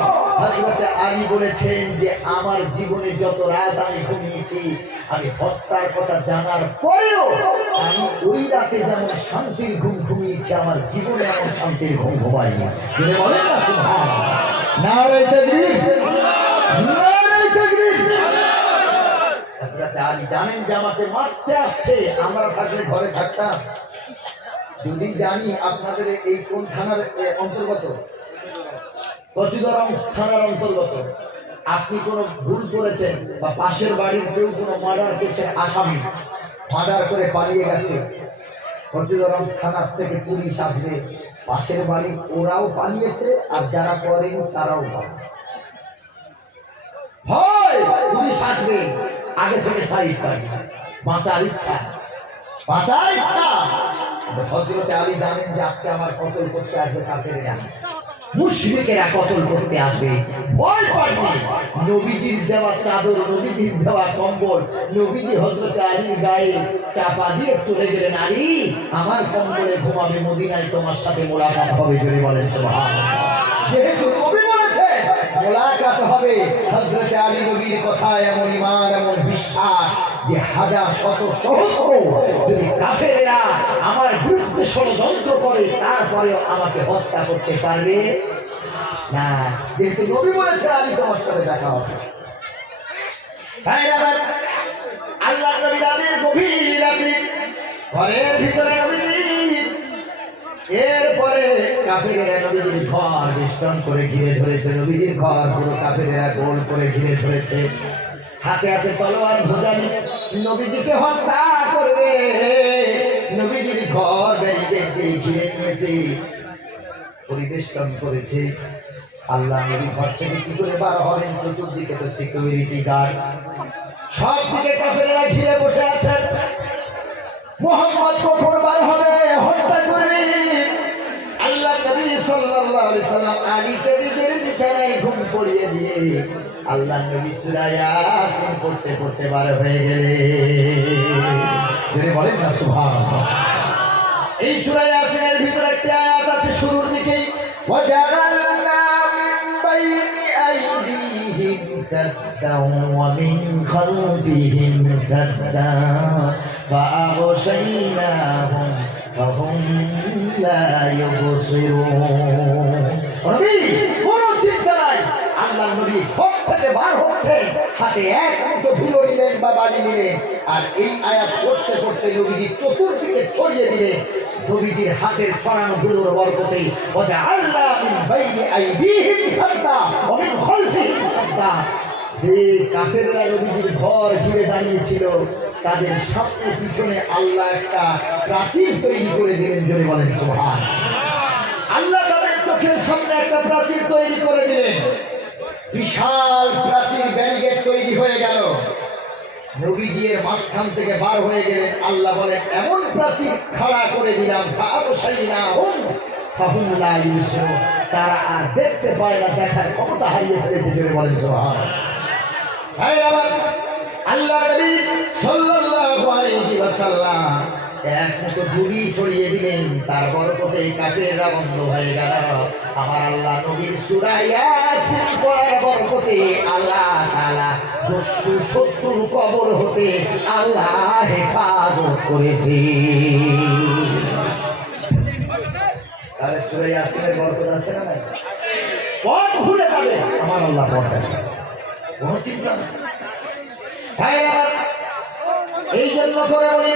হযরতে আলী বলেছেন যে আমার জীবনে যত রাত আমি ঘুমিয়েছি, আমি হত্যার কথা জানার পরেও আমি ওই রাতে যেমন শান্তির ঘুম ঘুমিয়েছি, আমার জীবনে এমন শান্তির ঘুম ঘুমাইনি। তিনি বলেন না সুবহানাল্লাহ, নারে তাকবীর, নারে তাকবীর। হযরতে আলী জানেন যে আমাকে মারতে আসছে, আমরা থাকলে ঘরে থাকতাম। যদি জানি আপনাদের এই কোন থানার অন্তর্গত, কচুদরম থানার অন্তর্গত, আপনি কোনো ভুল করেছেন বা পাশের বাড়ির কেউ কোনো মার্ডার কেসের আসামি মার্ডার করে পালিয়ে গেছে, কচুদরম থানার থেকে পুলিশ আসবে, পাশের বাড়ি ওরাও পালিয়েছে আর যারা করেন তারাও পালিয়েছে, ভয় পুলিশ আসবে, আগে থেকে সাইড পাই, বাঁচার ইচ্ছা, বাঁচার ইচ্ছা। হযরতে আলী জানেন যে আজকে আমার কতল করতে আসবে কাফেররা, মুশরিকেরা কতল করতে আসবে, ভয় পাবে। নবীজির দেওয়া চাদর, নবীজির দেওয়া কম্বল নবীজি হযরতে আলীর গায়ে চাপা দিয়ে চলে গেলেন, আলী আমার কম্বলে ঘুমাবে, মদিনায় তোমার সাথে মোলাকাত হবে। জোরে বলেন সুবহানাল্লাহ। যেহেতু নবী বলেছেন মোলাকাত হবে, হযরতে আলী নবীর কথায় এমন ঈমান, এমন বিশ্বাস যে হাজার শত সহস্র যদি কাফেররা আমার বিরুদ্ধে ষড়যন্ত্র করে, তারপরেও আমাকে হত্যা করতে পারবে না। যেহেতু নবী বলেছে আলী তোমার সাথে দেখা হবে। আল্লাহ নবী রাতের গভীর রাতে ঘরের ভিতরে নবীজি, এরপরে কাফেরেরা নবীজির ঘর বেষ্টন করে ঘিরে ধরেছে, নবীজির ঘর পুরো কাফেরেরা গোল করে ঘিরে ধরেছে, হাতে আছে তলোয়ার ভোজালি, নবীজিকে হত্যা করবে। নবীজির ঘর ব্যারিকেড দিয়ে ঘিরে নিয়েছে, পরিবেষ্টন করেছে। আল্লাহ নবী ঘর থেকে কি করে বার হবেন? চতুর্দিকে তো সিকিউরিটি গার্ড, সব দিকে কাফেরেরা ঘিরে বসে আছেন। মুহাম্মদ কখন বার হবে, হত্যা করবে। আল্লাহ নবী সাল্লাল্লাহু আলাইহি সাল্লাম আলীকে নিজের বিছানায় ঘুম পড়িয়ে দিয়ে আল্লাহ নবী সূরা ইয়াসিন পড়তে পড়তে বার হয়ে গেলেন। যদি বলেন না সুবহানাল্লাহ। এই সূরা ইয়াসিনের ভিতরে একটা আয়াত আছে শুরুর দিকেই, ওয়াজাআলনা মিন বাইনি আইদিহিম সাদ্দান ওয়া মিন খালফিহিম সাদ্দান ফাআগশাইনাহুম ফাহুম লা ইউবসিরুন। নবী কোনো চিন্তা নাই, আল্লাহ নবী ঘর থেকে বার হচ্ছে, হাতে এক মুঠো ধুলো নিলেন বা বালি নিলেন, আর এই আয়াত পড়তে পড়তে নবীজি চতুর্দিকে ছড়িয়ে দিলেন। নবীজির হাতের ছড়ানো ধুলোর বরকতে ওয়াজআলনা মিন বাইনি আইদিহিম সাদ্দা ওয়া মিন খালফিহিম সাদ্দা, যে কাফেররা নবীজির ঘর ঘিরে দাঁড়িয়েছিল তাদের সামনে পিছনে আল্লাহ একটা প্রাচীর তৈরি করে দিলেন। জোরে বলেন সুবহানাল্লাহ। আল্লাহ তাদের চোখের সামনে একটা প্রাচীর তৈরি করে দিলেন, বিশাল প্রাচীর ব্যারিকেড তৈরি হয়ে গেল। নবীজি এর মাঝখান থেকে বার হয়ে গেলেন। আল্লাহ বলেন এমন প্রাচীর খাড়া করে দিলাম, তারা আর দেখতে পায় না, দেখার ক্ষমতা হারিয়ে ফেলেছে। জোরে বলেন সুবহানাল্লাহ। আল্লাহ নবী সাল্লাল্লাহু আলাইহি ওয়াসাল্লাম এক মুঠো ধুলি ছড়িয়ে দিলেন, তার বরকতে কাফেররা বন্ধ হয়ে গেল। আমার আল্লাহ নবীর সূরা ইয়াসিন পড়ার বরকতে আল্লাহ তাআলা দস্যু শত্রুর কবর হতে আল্লাহ হেফাজত করেছে। তাহলে সূরা ইয়াসিনের বরকত আছে না নাই? কোন ভুলে যাবে আমার আল্লাহ বরকত, কোনো চিন্তা নেই। এই জন্য করে বলি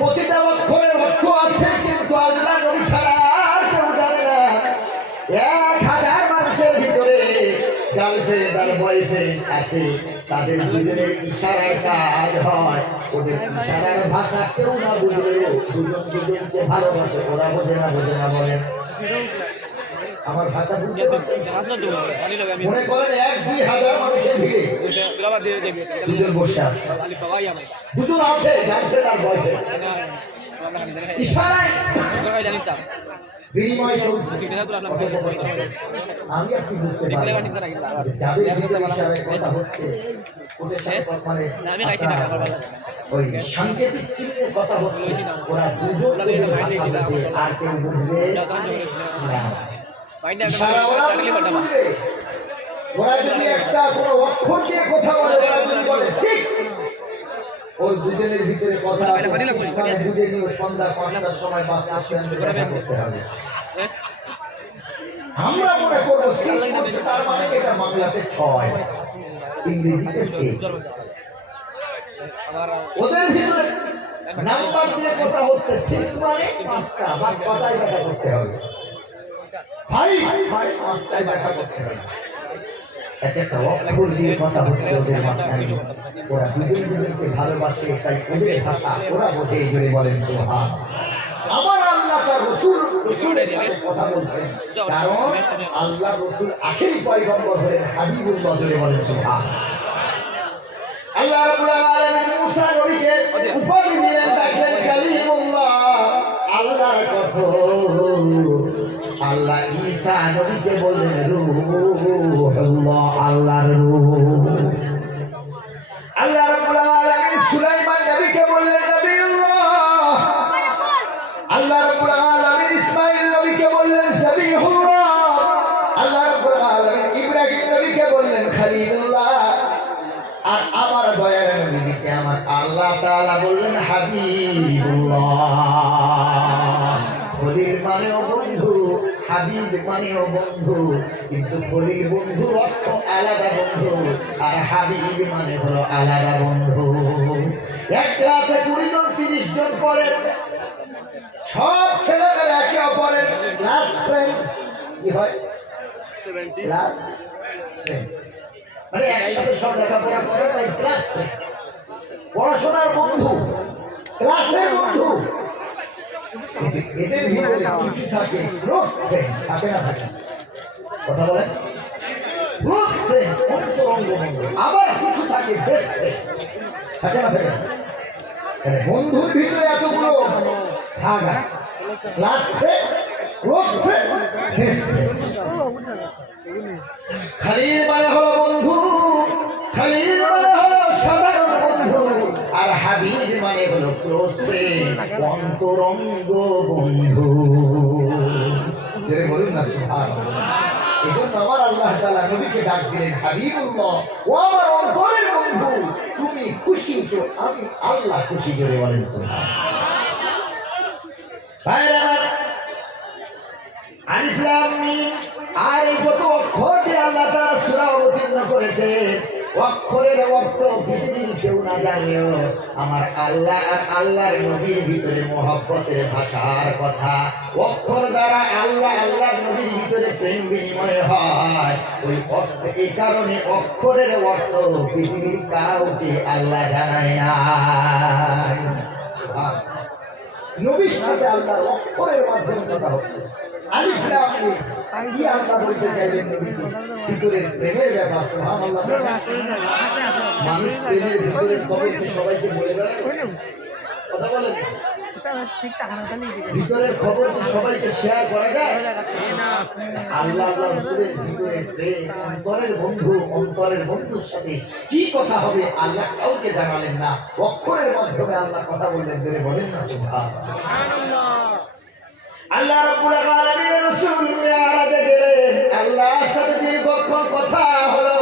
প্রতিটা অক্ষরের অর্থ আছে, কিন্তু আল্লাহ নবী ছাড়া আর কেউ জানে না। 1000 মানুষের ভিতরে গার্লফ্রেন্ড আর বয়ফ্রেন্ড আছে, তাদের দুজনের ইশারায় কাজ হয়। ওদের ইশারার ভাষা কেউ না বুঝলেও দুজন দুজনকে ভালোবাসে। ওরা বোঝে না বলেন আমার ভাষা বুঝতে পারছেন? মনে করেন 1-2 হাজার মানুষের ভিড়ে দুজন বসে আছে, দুজন আছে গার্লফ্রেন্ড আর বয়ফ্রেন্ড, ইশারায় বিনিময় চলছে। আমি আপনি বুঝতে পারি যাদের ভিতরে ইশারায় কথা হচ্ছে ওদের সাথে মানে ওই সাংকেতিক চিহ্নে কথা হচ্ছে, ওরা দুজন ভাষা বোঝে আর কেউ বুঝবে না। ইশারা ওরা বুঝবে। ওরা যদি একটা কোনো অক্ষর দিয়ে কথা বলে, ওরা যদি বলে সিক্স, ওই দুজনের ভিতরে কথা বুঝে নিয়ে সন্ধ্যা 5টার সময় বাস স্ট্যান্ডে দেখা করতে হবে। আমরা মনে করবো সিক্স বলছে তার মানে এটা বাংলাতে 6, ইংরেজিতে 6। ওদের ভিতরে নাম্বার দিয়ে কথা হচ্ছে 6 মানে 5টা বা 6টায় দেখা করতে হবে, ভাই 5টায় দেখা করতে হবে। একটা অক্ষর দিয়ে কথা হচ্ছে ওদের মাঝখানে। ওরা দুজন দুজনকে ভালোবাসে, তাই ওদের ভাষা ওরা বোঝে। এই জন্য বলেন সুবহান। আমার আল্লাহ তার রসুলের সাথে কথা বলছেন, কারণ আল্লাহ রসুল আখেরি পয়গম্বর হলেন হাবিবুল্লাহ। জোরে বলেন সুবহান। আল্লাহ রাব্বুল আলামিন মুসা নবীকে উপাধি দিলেন, ডাকলেন কালিমুল্লাহ, আল্লাহর কথা। আল্লাহ ঈসা নবীকে বললেন রূহুল্লাহ, আল্লাহর রূহ। আল্লাহ রাব্বুল আলামিন সুলাইমান নবীকে বললেন নবিয়ুল্লাহ। আল্লাহ রাব্বুল আলামিন ইসমাঈল নবীকে বললেন সাবিহুল্লাহ। আল্লাহ রাব্বুল আলামিন ইব্রাহিম নবীকে বললেন খলিলুল্লাহ। আর আমার দয়ার নবীকে আমার আল্লাহ তাআলা বললেন হাবিবুল্লাহ। খলিল মানেও বন্ধু, হাবিব মানেও বন্ধু, কিন্তু খলিল বন্ধুর অর্থ আলাদা বন্ধু, আর হাবিব মানে হলো আলাদা বন্ধু। এক ক্লাসে 20 জন 30 জন পড়ে, সব ছেলেমেয়েরা একে অপরের ক্লাস ফ্রেন্ড। কি হয়? ক্লাস ফ্রেন্ড মানে একসাথে সব লেখাপড়া করে, তাই ক্লাস ফ্রেন্ড। পড়াশোনার বন্ধু, ক্লাসের বন্ধু। এদের ভিতরে কিছু থাকে ক্লোজ ফ্রেন্ড, থাকে না থাকে? কথা বলেন। ক্লোজ ফ্রেন্ড অন্তরঙ্গ বন্ধু, আবার কিছু থাকে বেস্ট ফ্রেন্ড, থাকে না থাকে? বন্ধুর ভিতরে এতগুলো ভাগ আছে, class friend, close friend, best friend. Khalil মানে হলো বন্ধু, খলিল মানে হলো সাধারণ বন্ধু, আর হাবিব মানে হলো ক্লোজ ফ্রেন্ড, অন্তরঙ্গ বন্ধু। যে বলুন না সুবহানাল্লাহ। এজন্য আমার আল্লাহ তাআলা নবীকে ডাক দিলেন হাবিবুল্লাহ, ও আমার অন্তরের বন্ধু, তুমি খুশি তো আমি আল্লাহ খুশি। জোরে বলেন সুবহানাল্লাহ। ভাইরা আলিফ লাম মিম, আর এই যত অক্ষর দিয়ে আল্লাহ তাআলা সূরা অবতীর্ণ করেছে, অক্ষরের অর্থ পৃথিবীর কেউ না জানেও আমার আল্লাহ আর আল্লাহর নবীর ভিতরে মহব্বতের ভাষার কথা। অক্ষর দ্বারা আল্লাহ আল্লাহর নবীর ভিতরে প্রেম বিনিময় হয়। ওই অর্থ, এই কারণে অক্ষরের অর্থ পৃথিবীর কাউকে আল্লাহ জানায় না। নবীর সাথে আল্লাহর অক্ষরের মাধ্যমে কথা হচ্ছে। আলিফ লাম মিম, কি আল্লাহ বলতে চাইলেন ভিতরের প্রেমের ব্যাপার। সুবহানাল্লাহ। মানুষ প্রেমের ভিতরের খবর সবাইকে বলে বেড়ায়, কথা বলেন। ভিতরের খবর তো সবাইকে শেয়ার করা যায়? আল্লাহ রাসূলের ভিতরের প্রেম, অন্তরের বন্ধু, অন্তরের বন্ধুর সাথে কি কথা হবে আল্লাহ কাউকে জানালেন না, অক্ষরের মাধ্যমে আল্লাহ কথা বললেন। ধরে বলেন না সুবহানাল্লাহ। আল্লাহ রাব্বুল আলামিনের রাসূল মিরাজে গেলেন, আল্লাহর সাথে দীর্ঘক্ষণ কথা হলো।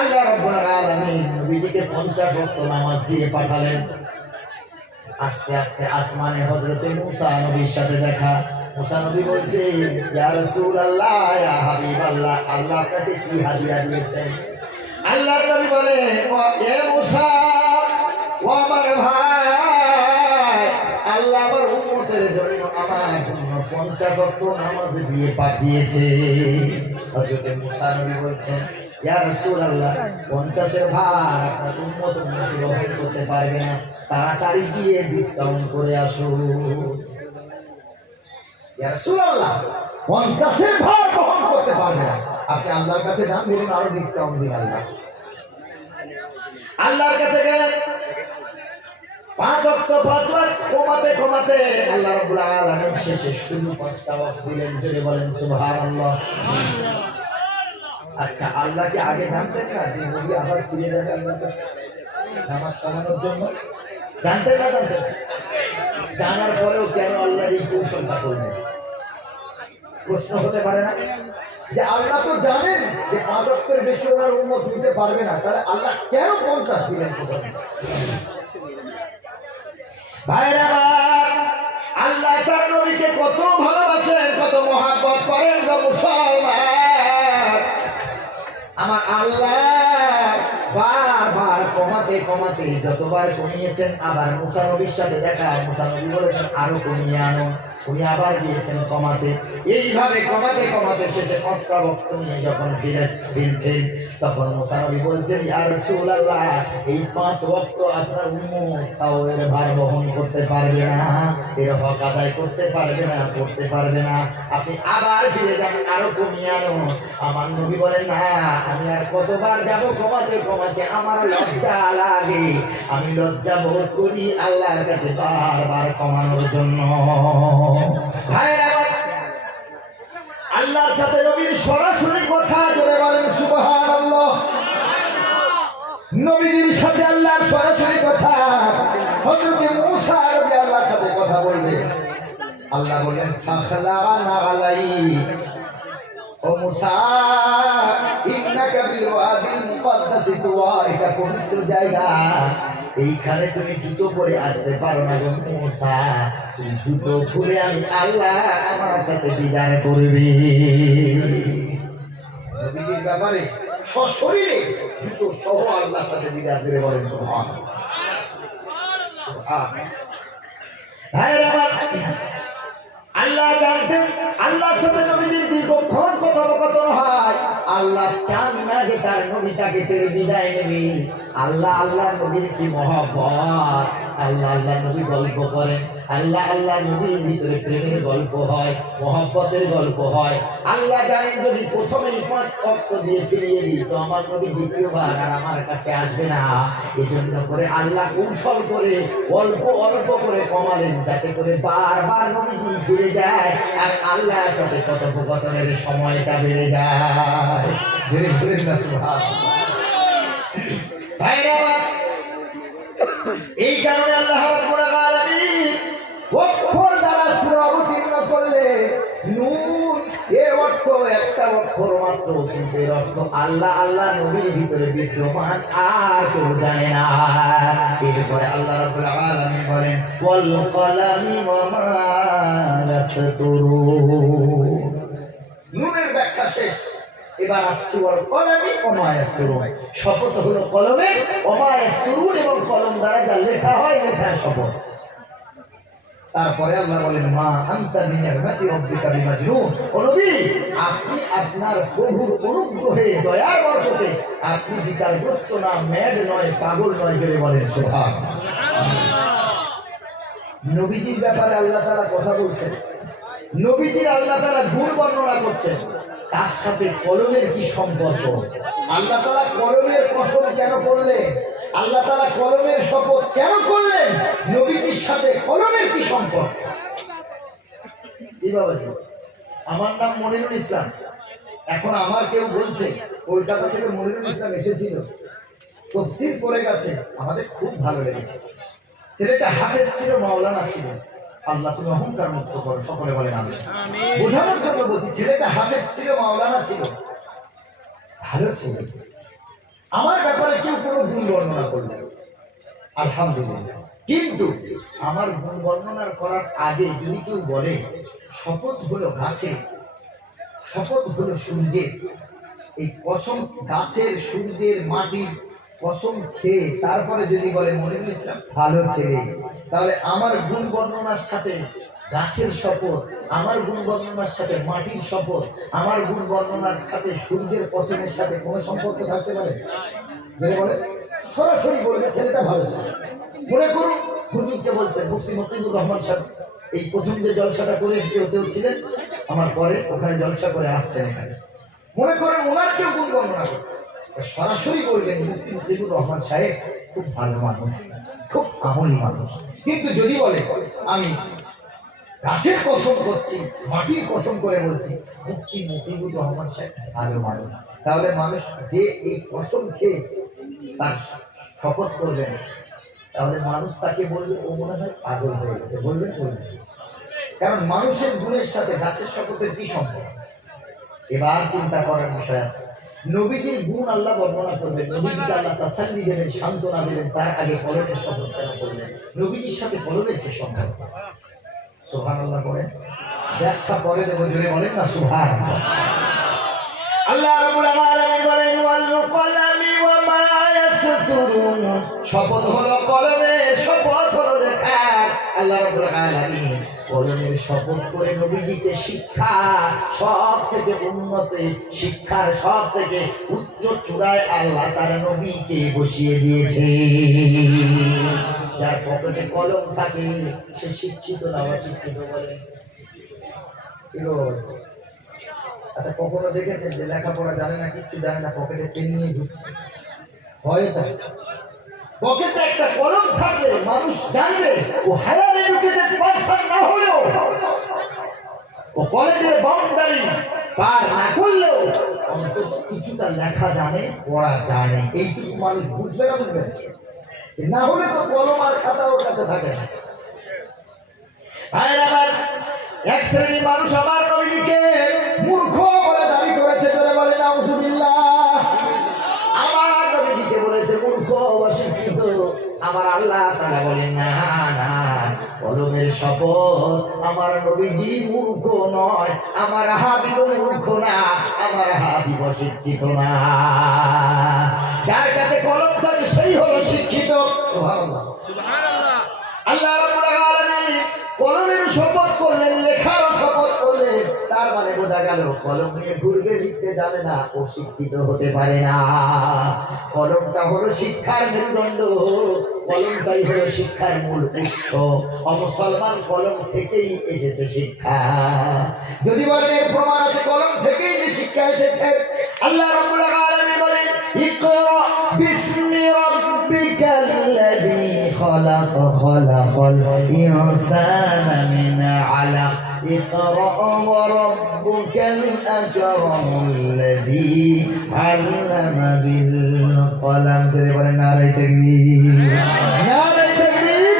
আল্লাহ রাব্বুল আলামিন নবীজিকে 50 ওয়াক্ত নামাজ দিয়ে পাঠালেন। আস্তে আস্তে আসমানে হযরতে মুসা নবীর সাথে দেখা। মুসা নবী বলছে, ইয়া রাসূলুল্লাহ, ইয়া হাবিবাল্লাহ, আল্লাহ আপনাকে কি হাদিয়া দিয়েছেন? আল্লাহর নবী বলে, এ মুসা, ও আমার ভাই, আল্লাহ আমার উম্মতের জন্য আমার জন্য 50 ওয়াক্ত নামাজ দিয়ে পাঠিয়েছে। হযরতে মুসা নবী বলছেন, ইয়া রাসূলুল্লাহ, 50-এর ভার আপনার উম্মত গ্রহণ করতে পারবে না, তাড়াতাড়ি গিয়ে ডিসকাউন্ট করে আসুন। ইয়া রাসূলুল্লাহ, 50-এর ভার গ্রহণ করতে পারবে না, আপনি আল্লাহর কাছে যান, বলুন আরো ডিসকাউন্ট দিন আল্লাহ। আল্লাহর কাছে গেলেন, 5 ওয়াক্ত 5 ওয়াক্ত কমাতে কমাতে আল্লাহ রাব্বুল আলামিন শেষে শুধু 5টা ওয়াক্ত দিলেন। জোরে বলেন সুবহানাল্লাহ। আচ্ছা, আল্লাহ কি আগে জানতেন না যে নবী আবার ফিরে যাবে আল্লাহর কাছে নামাজ কামানোর জন্য? জানতেন না? জানতেন। জানার পরেও কেন আল্লাহ এই কৌশলটা করলেন? প্রশ্ন হতে পারে না যে আল্লাহ তো জানেন যে 5 ওয়াক্তের বেশি ওনার উম্মত নিতে পারবে না, তাহলে আল্লাহ কেন 50 দিলেন? ভাইরা আমার, আল্লাহ তার নবীকে কত ভালোবাসেন, কত মহব্বত করেন গো মুসলমান। আমার আল্লাহ বারবার কমাতে কমাতে যতবার কমিয়েছেন, আবার মুসা নবীর সাথে দেখা, মুসা নবী বলেছেন আরো কমিয়ে আনো, উনি আবার গিয়েছেন কমাতে। এইভাবে কমাতে কমাতে শেষে 5টা ওয়াক্ত নিয়ে যখন ফিরছেন, তখন মুসা নবী বলছেন, ইয়া রাসূলুল্লাহ, এই 5 ওয়াক্ত আপনার উম্মত তাও এর ভার বহন করতে পারবে না, এর হক আদায় করতে পারবে না, করতে পারবে না। আপনি আবার ফিরে যান, আরো কমিয়ে আনো। আমার নবী বলেন, না, আমি আর কতবার যাব কমাতে কমাতে, আমার লজ্জা লাগে, আমি লজ্জা বোধ করি আল্লাহর কাছে বারবার কমানোর জন্য। ভাইরা, আল্লাহর সাথে নবীর সরাসরি কথা, জোরে বলেন সুবহানাল্লাহ। নবীর সাথে আল্লাহর সরাসরি কথা। হযরত মুসা নবী আল্লাহর সাথে কথা বলবেন, আল্লাহ বলেন, ফাখলানা আলাই, ও মুসা, ইন্নাকা বিল ওয়াদিল মুকদ্দাসি তুয়া, এটা পবিত্র জায়গা, এইখানে তুমি জুতো পরে আসতে পারো না গো মুসা, তুমি জুতো খুলে আমি আল্লাহ আমার সাথে দিদার করবি। নবীর ব্যাপারে সশরীরে জুতো সহ আল্লাহর সাথে দিদার করে বলেন সুবহানাল্লাহ। আল্লাহ জানতেন আল্লাহর সাথে নবীজির দীর্ঘক্ষণ কথোপকথন হয়। আল্লাহ চান না যে তার নবী তাকে ছেড়ে বিদায় নেবে। আল্লাহ আল্লাহ নবীর কি মহব্বত, আল্লাহ আল্লাহ নবী গল্প করেন, আল্লাহ আল্লাহ নবীর ভিতরে প্রেমের গল্প হয়, মহব্বতের গল্প হয়। আল্লাহ জানেন যদি প্রথমেই 5 ওয়াক্ত দিয়ে ফিরিয়ে দিই তো আমার নবী দ্বিতীয়বার আর আমার কাছে আসবে না। এজন্য করে আল্লাহ কৌশল করে অল্প অল্প করে কমালেন, যাতে করে বারবার নবীজি ফিরে যায় আর আল্লাহর সাথে কথোপকথনের সময়টা বেড়ে যায়। জোরে বলেন না সুবহানাল্লাহ। ভাইরা, এই কারণে আল্লাহ রাব্বুল আলামিন অক্ষর দ্বারা সূরা অবতীর্ণ করলে নূর, এর অর্থ একটা অক্ষর মাত্র, কিন্তু এর অর্থ আল্লাহ আল্লাহ নবীর ভিতরে বিদ্যমান, আর কেউ জানে না। এরপরে আল্লাহ রাব্বুল আলামিন বলেন, ওয়াল কলামি ওয়া মা ইয়াসতুরুন। নূরের ব্যাখ্যা শেষ, এবার আসছে ওয়াল কলামি ওয়া মা ইয়াসতুরুন। শপথ হলো কলমে, ওয়া মা ইয়াসতুরুন, এবং কলম দ্বারা যা লেখা হয় লেখার শপথ। তারপরে আল্লাহ বলেন, মা আনতা বিনিয়ামতি রাব্বিকা বিমাজনুন। ও নবী, আপনি আপনার প্রভুর অনুগ্রহে, দয়ার বরকতে আপনি বিকারগ্রস্ত না, ম্যাড নয়, পাগল নয়। জোরে বলেন সুবহানাল্লাহ। নবীজির ব্যাপারে আল্লাহ তাআলা কথা বলছেন, নবীজির আল্লাহ তাআলা গুণ বর্ণনা করছেন, তার সাথে কলমের কি সম্পর্ক? আল্লাহ তাআলা কলমের কসম কেন করলেন? আল্লাহ তাআলা কলমের শপথ কেন করলেন? নবীজির সাথে কলমের কি সম্পর্ক? এই বাবাজি, আমার নাম মনিরুল ইসলাম। এখন আমার কেউ বলছে কলকাতা থেকে মনিরুল ইসলাম এসেছিল, তাফসীর পড়ে গেছে, আমাদের খুব ভালো লেগেছে। ছেলেটা হাফেজ ছিল, মাওলানা ছিল। আল্লাহ তুমি অহংকার মুক্ত করো, সকলে বলেন আমিন। বোঝানোর জন্য বলছি, ছেলেটা হাফেজ ছিল, মাওলানা ছিল, ভালো ছিল। আমার ব্যাপারে কেউ কোনো গুণ বর্ণনা করলে আলহামদুলিল্লাহ, কিন্তু আমার গুণ বর্ণনার করার আগে যদি কেউ বলে শপথ হলো গাছে, শপথ হলো সূর্যের, এই কসম গাছের, সূর্যের, মাটির কসম খেয়ে তারপরে যদি বলে মনিরুল ইসলাম ভালো ছেলে, তাহলে আমার গুণ বর্ণনার সাথে গাছের শপথ, আমার গুণ বর্ণনার সাথে মাটির শপথ, আমার গুণ বর্ণনার সাথে সূর্যের কসমের সাথে কোনো সম্পর্ক থাকতে পারে? বলে সরাসরি বলবে ছেলেটা ভালো ছেলে। মনে করুন হুজুরকে বলছেন, মুফতি মতিউর রহমান সাহেব এই প্রথম যে জলসাটা করে এসেছে ওতেও ছিলেন, আমার পরে ওখানে জলসা করে আসছেন। এখানে মনে করেন ওনার কেউ গুণ বর্ণনা করছে, সরাসরি বলবেন মুফতি মুজিবুর রহমান সাহেব খুব ভালো মানুষ, খুব আমলি মানুষ। কিন্তু যদি বলে আমি গাছের কসম করছি, মাটির কসম করে বলছি মুফতি মুজিবুর রহমান সাহেব ভালো মানুষ, তাহলে মানুষ যে এই কসম খেয়ে তার শপথ করবেন, তাহলে মানুষ তাকে বলবে ও মনে হয় পাগল হয়ে গেছে। বলবেন বলবেন, কারণ মানুষের গুণের সাথে গাছের শপথের কি সম্পর্ক? এবার চিন্তা করার বিষয় আছে। নবীজির গুণ আল্লাহ বর্ণনা করবেন, নবীজিকে আল্লাহ তাসাল্লি দেবেন, সান্ত্বনা দেবেন, তার আগে কলমের শপথ কেন করবেন? নবীজির সাথে কলমের কি সম্পর্ক? সুবহানাল্লাহ বলেন, ব্যাখ্যা পরে দেব, জোরে বলেন না সুবহানাল্লাহ। আল্লাহ রাব্বুল আলামিন বলেন ওয়াল কলামি ওয়া মা ইয়াসতুরুন, শপথ হলো কলমের, শপথ হলো লেখা। আল্লাহ রাব্বুল আলামিন কলমের শপথ করে নবীজিকে শিক্ষা সব থেকে উন্নত, শিক্ষার সব থেকে উচ্চ চূড়ায় আল্লাহ তার নবীকে বসিয়ে দিয়েছে। যার পকেটে কলম থাকে সে শিক্ষিত না অশিক্ষিত? বলে আচ্ছা, কখনো দেখেছেন যে লেখাপড়া জানে না, কিচ্ছু জানে না, পকেটে পেন নিয়ে ঘুরছে? হয়তো পকেটে একটা কলম থাকলে মানুষ জানবে ও হায়ার এডুকেটেড পারসন না হলেও, ও কলেজের বাউন্ডারি পার না করলেও অন্তত কিছুটা লেখা জানে, পড়া জানে। এইটুকু মানুষ বুঝবে না, বুঝবে না হলে তো কলম আর খাতা ওর কাছে থাকে না। ভাইয়ের আমার, এক শ্রেণীর মানুষ আমার নবীকে মূর্খ বলে দাবি করেছে, করে বলে নাউজুবিল্লাহ। আমার নবীকে বলেছে মূর্খ, অশিক্ষিত। আমার আল্লাহ তাআলা বলেন না না, কলমের শপথ, আমার নবীজি মূর্খ নয়, আমার হাবিব মূর্খ না, আমার হাবিব শিক্ষিত না। যার কাছে কলম থাকে সেই হলো শিক্ষিত। সুবহানাল্লাহ সুবহানাল্লাহ। আল্লাহ রাব্বুল আলামিন কলমের শপথ করলেন, লেখার শপথ করলেন, তার মানে বোঝা গেল কলম নিয়ে ঘুরবে, লিখতে জানে না, ও শিক্ষিত হতে পারে না। কলমটা হলো শিক্ষার মেরুদণ্ড, কলমটাই হলো শিক্ষার মূল উৎস। অমুসলমান কলম থেকেই এসেছে শিক্ষা। যদি বলেন এর প্রমাণ আছে কলম থেকেই যে শিক্ষা এসেছে, আল্লাহ রাব্বুল আলামিন বলেন ইকরা বিসমি রাব্বিকাল্লাযী খালাক খালাকাল ইনসানা মিন আলাক ইকরা ওয়া রাব্বুকাল আকরামুল্লাযী আল্লামা বিল কলম। জোরে বলেন নারে তাকবীর, নারে তাকবীর।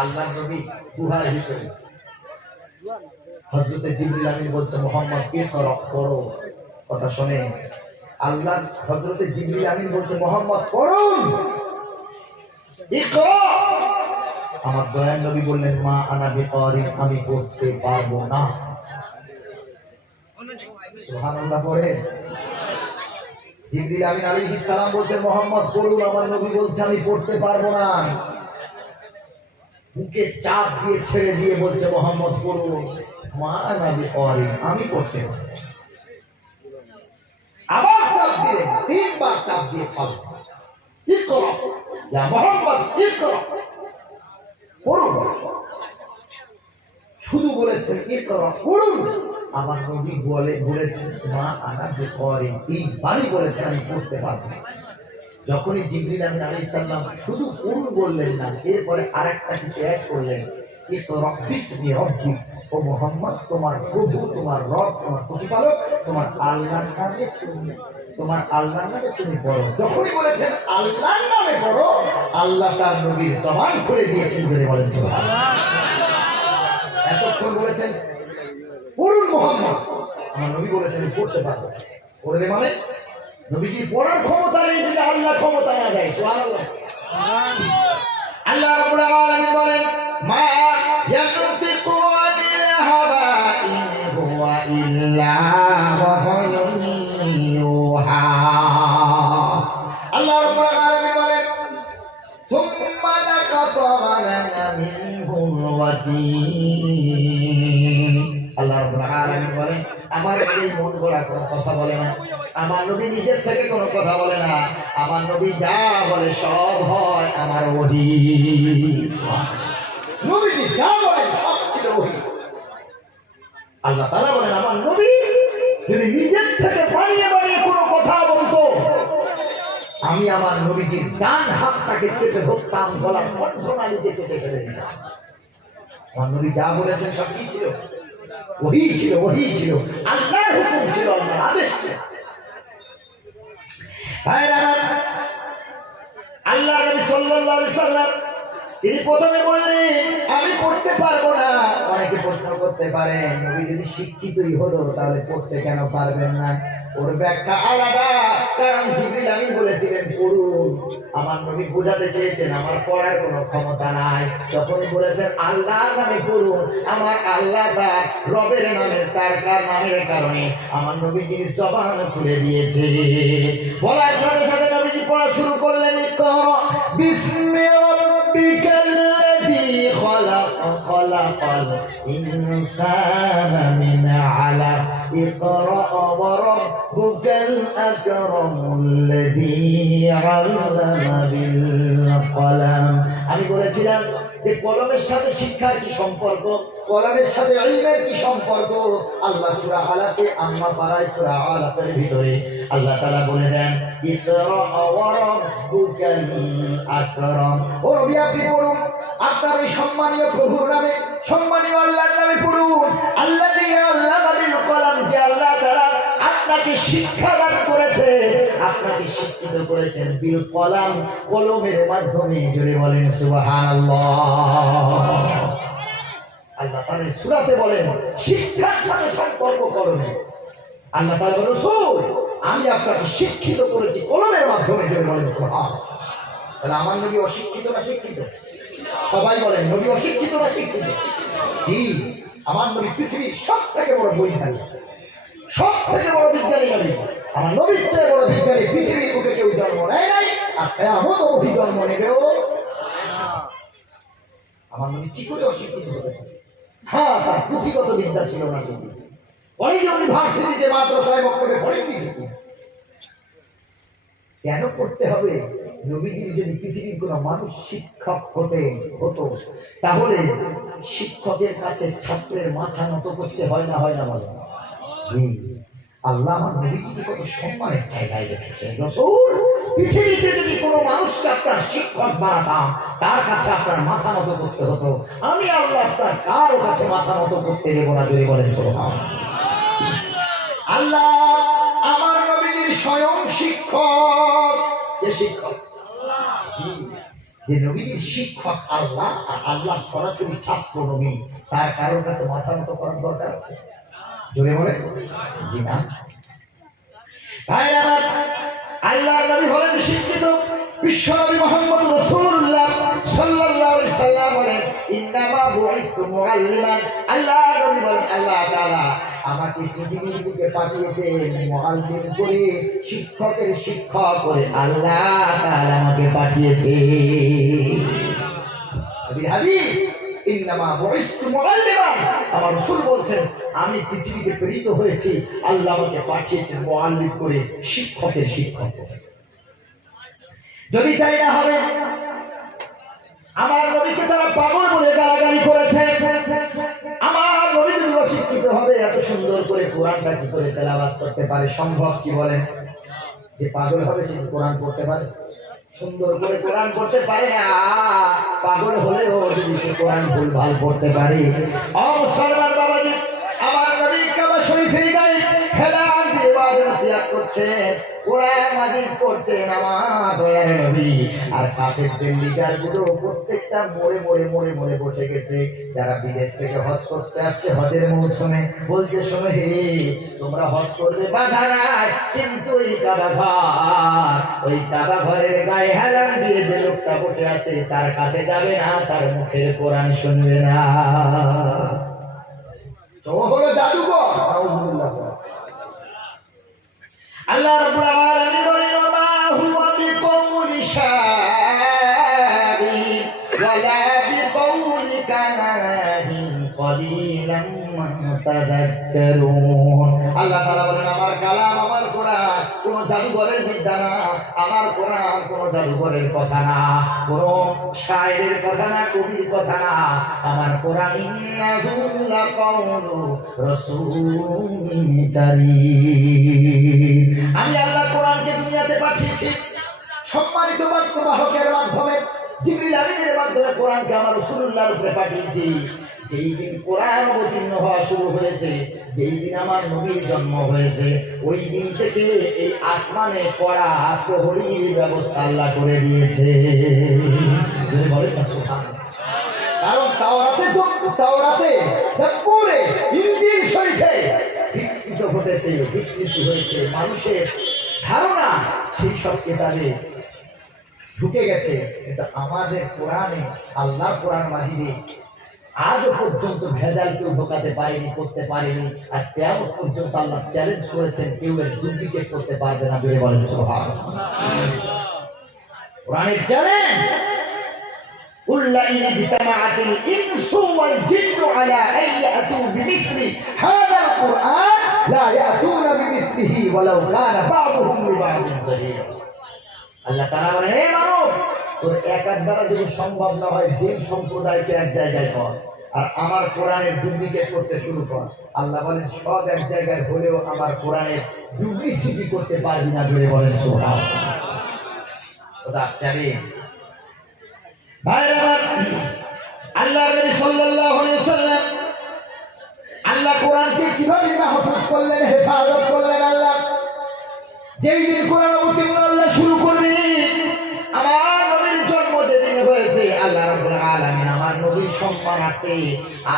আল্লাহর নবী গুহার ভিতরে, হযরত জিবরিল আমিন বলছে মুহাম্মদ ইকরা, পড়ো। কথা শুনে আল্লাহ হযরত জিবরিল আমিন বলছে মুহাম্মদ পড়ুন, ইকরা। আমার দয়ার নবী বললেন মা আনা বিকারি, আমি পড়তে পারবো না। সুবহানাল্লাহ পড়ে জিবরিল আমিন আলাইহিস সালাম বলছেন মুহাম্মদ পড়ুন, আমার নবী বলছে আমি পড়তে পারবো না। বুকে চাপ দিয়ে ছেড়ে দিয়ে বলছে মুহাম্মদ পড়ুন, মা আনা বিকারি, আমি পড়তে পারবো। আবার চাপ দিয়ে, তিনবার চাপ দিয়ে ছাড়ো, ইকরা ইয়া মুহাম্মদ ইকরা, পড়ুন। শুধু বলেছেন ইকরা, পড়ুন। আমার নবী বলেছেন মা আনা বিকারি, তিনবারই বলেছেন আমি পড়তে পারবো না। যখনই জিবরিল আমিন আলাইহিস সালাম শুধু পড়ুন বললেন না, এরপরে আরেকটা কিছু অ্যাড করলেন, ইকরা বিসমি রাব্বিক, ও মুহাম্মদ তোমার প্রভু, তোমার রব, তোমার প্রতিপালক, তোমার আল্লাহর নামে তুমি, তোমার আল্লাহর নামে তুমি পড়ো। যখনই বলেছেন আল্লাহর নামে পড়ো, আল্লাহ তার নবীর জবান খুলে দিয়েছেন, বলে বলেন সুবহানাল্লাহ। এতক্ষণ বলেছেন পড়ুন মুহাম্মদ, আমার নবী বলেছেন পড়তে পারবো। পড়বে মানে নবীজির পড়ার ক্ষমতা নেই, যদি আল্লাহ ক্ষমতা না দেয়। সুবহানাল্লাহ। আল্লাহ রাব্বুল আলামিন বলেন মা ইয়ানতিকু আনিল হাওয়া ইন হুয়া ইল্লা ওয়াহয়ুন ইউহা। আল্লাহ রাব্বুল আলামিন বলেন সুম্মা লাকাতা'না মিনহুল ওয়াতীন। আল্লাহ রাব্বুল আলামিন বলেন আমার নবী মন গড়া কোনো কথা বলে না, আমার নবী নিজের থেকে কোনো কথা বলে না, আমার নবী যা বলে সব হয় আমার ওহী। নবীজি যা বলেন সব ছিল ওহী। আল্লাহ তাআলা বলেন আমার নবী যদি নিজের থেকে বানিয়ে বানিয়ে কোনো কথা বলতো, আমি আমার নবীজির ডান হাতটাকে চেপে ধরতাম, গলার কণ্ঠনালীতে চেপে ফেলে দিতাম। আমার নবী যা বলেছেন সব কি ছিল? ওহী ছিল, ওহী ছিল, আল্লাহর হুকুম ছিল, আল্লাহর আদেশ ছিল। ভাইরা আমার, আল্লাহর নবী সাল্লাল্লাহু আলাইহি সাল্লাম তিনি প্রথমে বললেন আমি পড়তে পারবো না। অনেকে প্রশ্ন করতে পারে নবী যদি শিক্ষিতই হলো তাহলে পড়তে কেন পারবেন না? ওর ব্যাখ্যা আলাদা, কারণ জিবরিল আমিন বলেছিলেন পড়ুন। আমার নবী বোঝাতে চেয়েছেন আমার পড়ার কোনো ক্ষমতা নাই। যখনই বলেছেন আল্লাহর নামে পড়ুন, আমার আল্লাহ তার রবের নামের তার নামের কারণে আমার নবী যিনি জবান খুলে দিয়েছে। বলার সাথে সাথে নবীজি পড়া শুরু করলেন বিসমি রাব্বিকাল্লাযী খলাক খলাকাল ইনসানা মিন আলাক ইকরা ওয়া রাব্বুকাল আকরামুল্লাযী আল্লামা বিল কলম। আমি বলেছিলাম যে কলমের সাথে শিক্ষার কি সম্পর্ক, কলমের সাথে ইলমের কি সম্পর্ক? আল্লাহ সূরা আলাকে আম্মা পারায় সূরা আলাকের ভিতরে আল্লাহ তাআলা বলে দেন ইকরা ওয়া রাব্বুকাল আকরাম। ও নবী আপনি পড়ুন, আপনার ওই সম্মানীয় প্রভুর নামে, সম্মানীয় আল্লাহর নামে পড়ুন। আল্লাযী আল্লামা বিল কলম, যে আল্লাহ তাআলা আপনাকে শিক্ষা দান করেছে, আপনাকে শিক্ষিত করেছেন বিল কলম, কলমের মাধ্যমে। জোরে বলেন সুবহানাল্লাহ। আল্লাহ তাআলা সূরাতে বলেন শিক্ষার সাথে সম্পর্ক কলমে। আল্লাহ তাআলা বলেন রাসূল আমি আপনাকে শিক্ষিত করেছি কলমের মাধ্যমে। জোরে বলেন সুবহানাল্লাহ। তাহলে আমার নবী অশিক্ষিত না শিক্ষিত? সবাই বলেন নবী অশিক্ষিত না শিক্ষিত? জি, আমার নবী পৃথিবীর সবথেকে বড় বৈজ্ঞানিক, সবথেকে বড় বিজ্ঞানী নবী। আমার নবীর চেয়ে বড় বিজ্ঞানী পৃথিবীর বুকে কেউ জন্ম নেয় নাই, আর কিয়ামত অবধি জন্ম নেবেও। আমার নবী কি করে অশিক্ষিত হতে পারে? হ্যাঁ, তার পুঁথিগত বিদ্যা ছিল না। কিন্তু কলেজ ইউনিভার্সিটিতে মাদ্রাসায় বক্তব্যে পড়েননি। কেন পড়তে হবে? নবীজি যদি পৃথিবীর কোন মানুষ শিক্ষক হতো তাহলে শিক্ষকের কাছে ছাত্রের মাথা নত করতে হয় না, হয় না বলে? জি, আল্লাহ আমার নবীজিকে কত সম্মানের জায়গায় রেখেছেন। রাসূল পৃথিবীতে যদি কোনো মানুষকে আপনার শিক্ষক বানাতাম তার কাছে আপনার মাথা নত করতে হতো। আমি আল্লাহ আপনার কারো কাছে মাথা নত করতে দেব না। যদি বলেন সুবহানাল্লাহ। আল্লাহ আমার নবীজির স্বয়ং শিক্ষক। কে শিক্ষক? যে নবীর শিক্ষক আল্লাহ, আর আল্লাহ সরাসরি ছাত্র নবী, তার কারোর কাছে মাথা নত করার দরকার আছে? জোরে বলে জি না। আল্লাহর নবী হলেন শিক্ষিত। বিশ্ব নবী মুহাম্মদ রাসূলুল্লাহ সাল্লাল্লাহু আলাইহি সাল্লাম বলেন ইন্নামা বুইসতু মুআল্লিমান। আল্লাহর নবী বলেন আল্লাহ তাআলা আমাকে পৃথিবীর বুকে পাঠিয়েছেন মুআল্লিম করে, শিক্ষকের শিক্ষক করে। আল্লাহ তাআলা আমাকে পাঠিয়েছে। নবীর হাদিস ইন্নামা বুইসতু মুআল্লিমান। আমার রাসূল বলছেন আমি পৃথিবীতে প্রেরিত হয়েছি, আল্লাহ আমাকে পাঠিয়েছেন মুআল্লিম করে, শিক্ষকের শিক্ষক করে। যদি তাই না হবে, আমার নবীকে তারা পাগল বলে গালাগালি করেছে। আমার নবী যদি অশিক্ষিত হবে, এত সুন্দর করে কোরআনটা কি করে তেলাওয়াত করতে পারে? সম্ভব কি বলেন? যে পাগল হবে সে কোরআন পড়তে পারে? সুন্দর করে কোরআন পড়তে পারে না। পাগল হলেও যদি সে কোরআন ভুলভাল পড়তে পারে। ও মুসলমান বাবাজি, আমার নবী কাবা শরীফের গায়ে হেলাল দিয়ে ওয়াজ নসিহত করছেন, কোরআন মাজিদ পড়ছেন আমার দয়ার নবী। আর কাফেরদের লিডারগুলো প্রত্যেকটা মোড়ে মোড়ে মোড়ে মোড়ে বসে গেছে। যারা বিদেশ থেকে হজ করতে আসছে হজের মৌসুমে, বলতে শোনো হে তোমরা হজ করবে বাধা নাই, কিন্তু ওই কাবা ঘর, ওই কাবা ঘরের গায়ে হেলান দিয়ে যে লোকটা বসে আছে তার কাছে যাবে না, তার মুখের কোরআন শুনবে না। তো হলো জাদুকর। নাউজুবিল্লাহ। আল্লাহ রাব্বুল আলামিন বলেন মা হুয়া বিকাউলি শাবির ওয়ালা বিকাউলি কানাহিন কলিলাম মা তাযাক্কারুন। আল্লাহ তাআলা বলেন আমার কালাম, আমার কোরআন কোন জাদুঘরের বিদ্যা না, আমার কোরআন কোন জাদুঘরের কথা না, কোন শায়েরের কথা না, কবির কথা না। আমার কোরআন ইন্নাহু লাকাউলু রাসূলিন কারীম। আমি আল্লাহ কোরআনকে দুনিয়াতে পাঠিয়েছি সম্মানিত বাহকের মাধ্যমে, জিবরিল আমিনের মাধ্যমে কোরআনকে আমার রাসূলুল্লাহর উপরে পাঠিয়েছি। যেই দিন কোরআন অবতীর্ণ হওয়া শুরু হয়েছে, যেই দিন আমার নবীর জন্ম হয়েছে, ওই দিন থেকে এই আসমানে পড়া প্রহরীর ব্যবস্থা আল্লাহ করে দিয়েছে। বলে কারণ তাওরাতে সবুরে ইনজিল শরীফে বিকৃত ঘটেছে, বিকৃতি হয়েছে, মানুষের ধারণা সেই সব কিতাবে ঢুকে গেছে। কিন্তু আমাদের কোরআনে, আল্লাহর কোরআন মাজিদে আজও পর্যন্ত ভেজাল কেউ ঢোকাতে পারেনি, করতে পারেনি। আর কিয়ামত পর্যন্ত আল্লাহ চ্যালেঞ্জ করেছেন, কেউ এর ডুপ্লিকেট করতে পারবে না। জোরে বলেন সুবহানাল্লাহ। কোরআনের চ্যালেঞ্জ, قل لئن اجتمعت الإنس والجن على أن يأتوا بمثل هذا القرآن لا يأتون بمثله ولو كان بعضهم لبعض ظهيرا। আল্লাহ তাআলা বলেন, হে মানব, তোর একার দ্বারা যদি সম্ভব না হয়, জিন সম্প্রদায়কে এক জায়গায় কর আর আমার কোরআনের ডুপ্লিকেট করতে শুরু কর। আল্লাহ বলেন, সব এক জায়গায় হলেও আমার কোরআনের ডুপ্লিসিটি করতে পারবি না। জোরে বলেন সুবহানাল্লাহ। খোদা চ্যালেঞ্জ। ভাইরা আমার, আল্লাহ নবী সাল্লাল্লাহু আলাইহি ওয়াসাল্লাম আল্লাহ কোরআনকে কিভাবে মাহফুজ করলেন, হেফাজত করলেন। আল্লাহ যেই দিন কোরআন অবতীর্ণ আল্লাহ শুরু করবে, আমার নবীর জন্ম যেদিন হয়েছে, আল্লাহ রাব্বুল আলামিন আমার নবীর সম্মানার্থে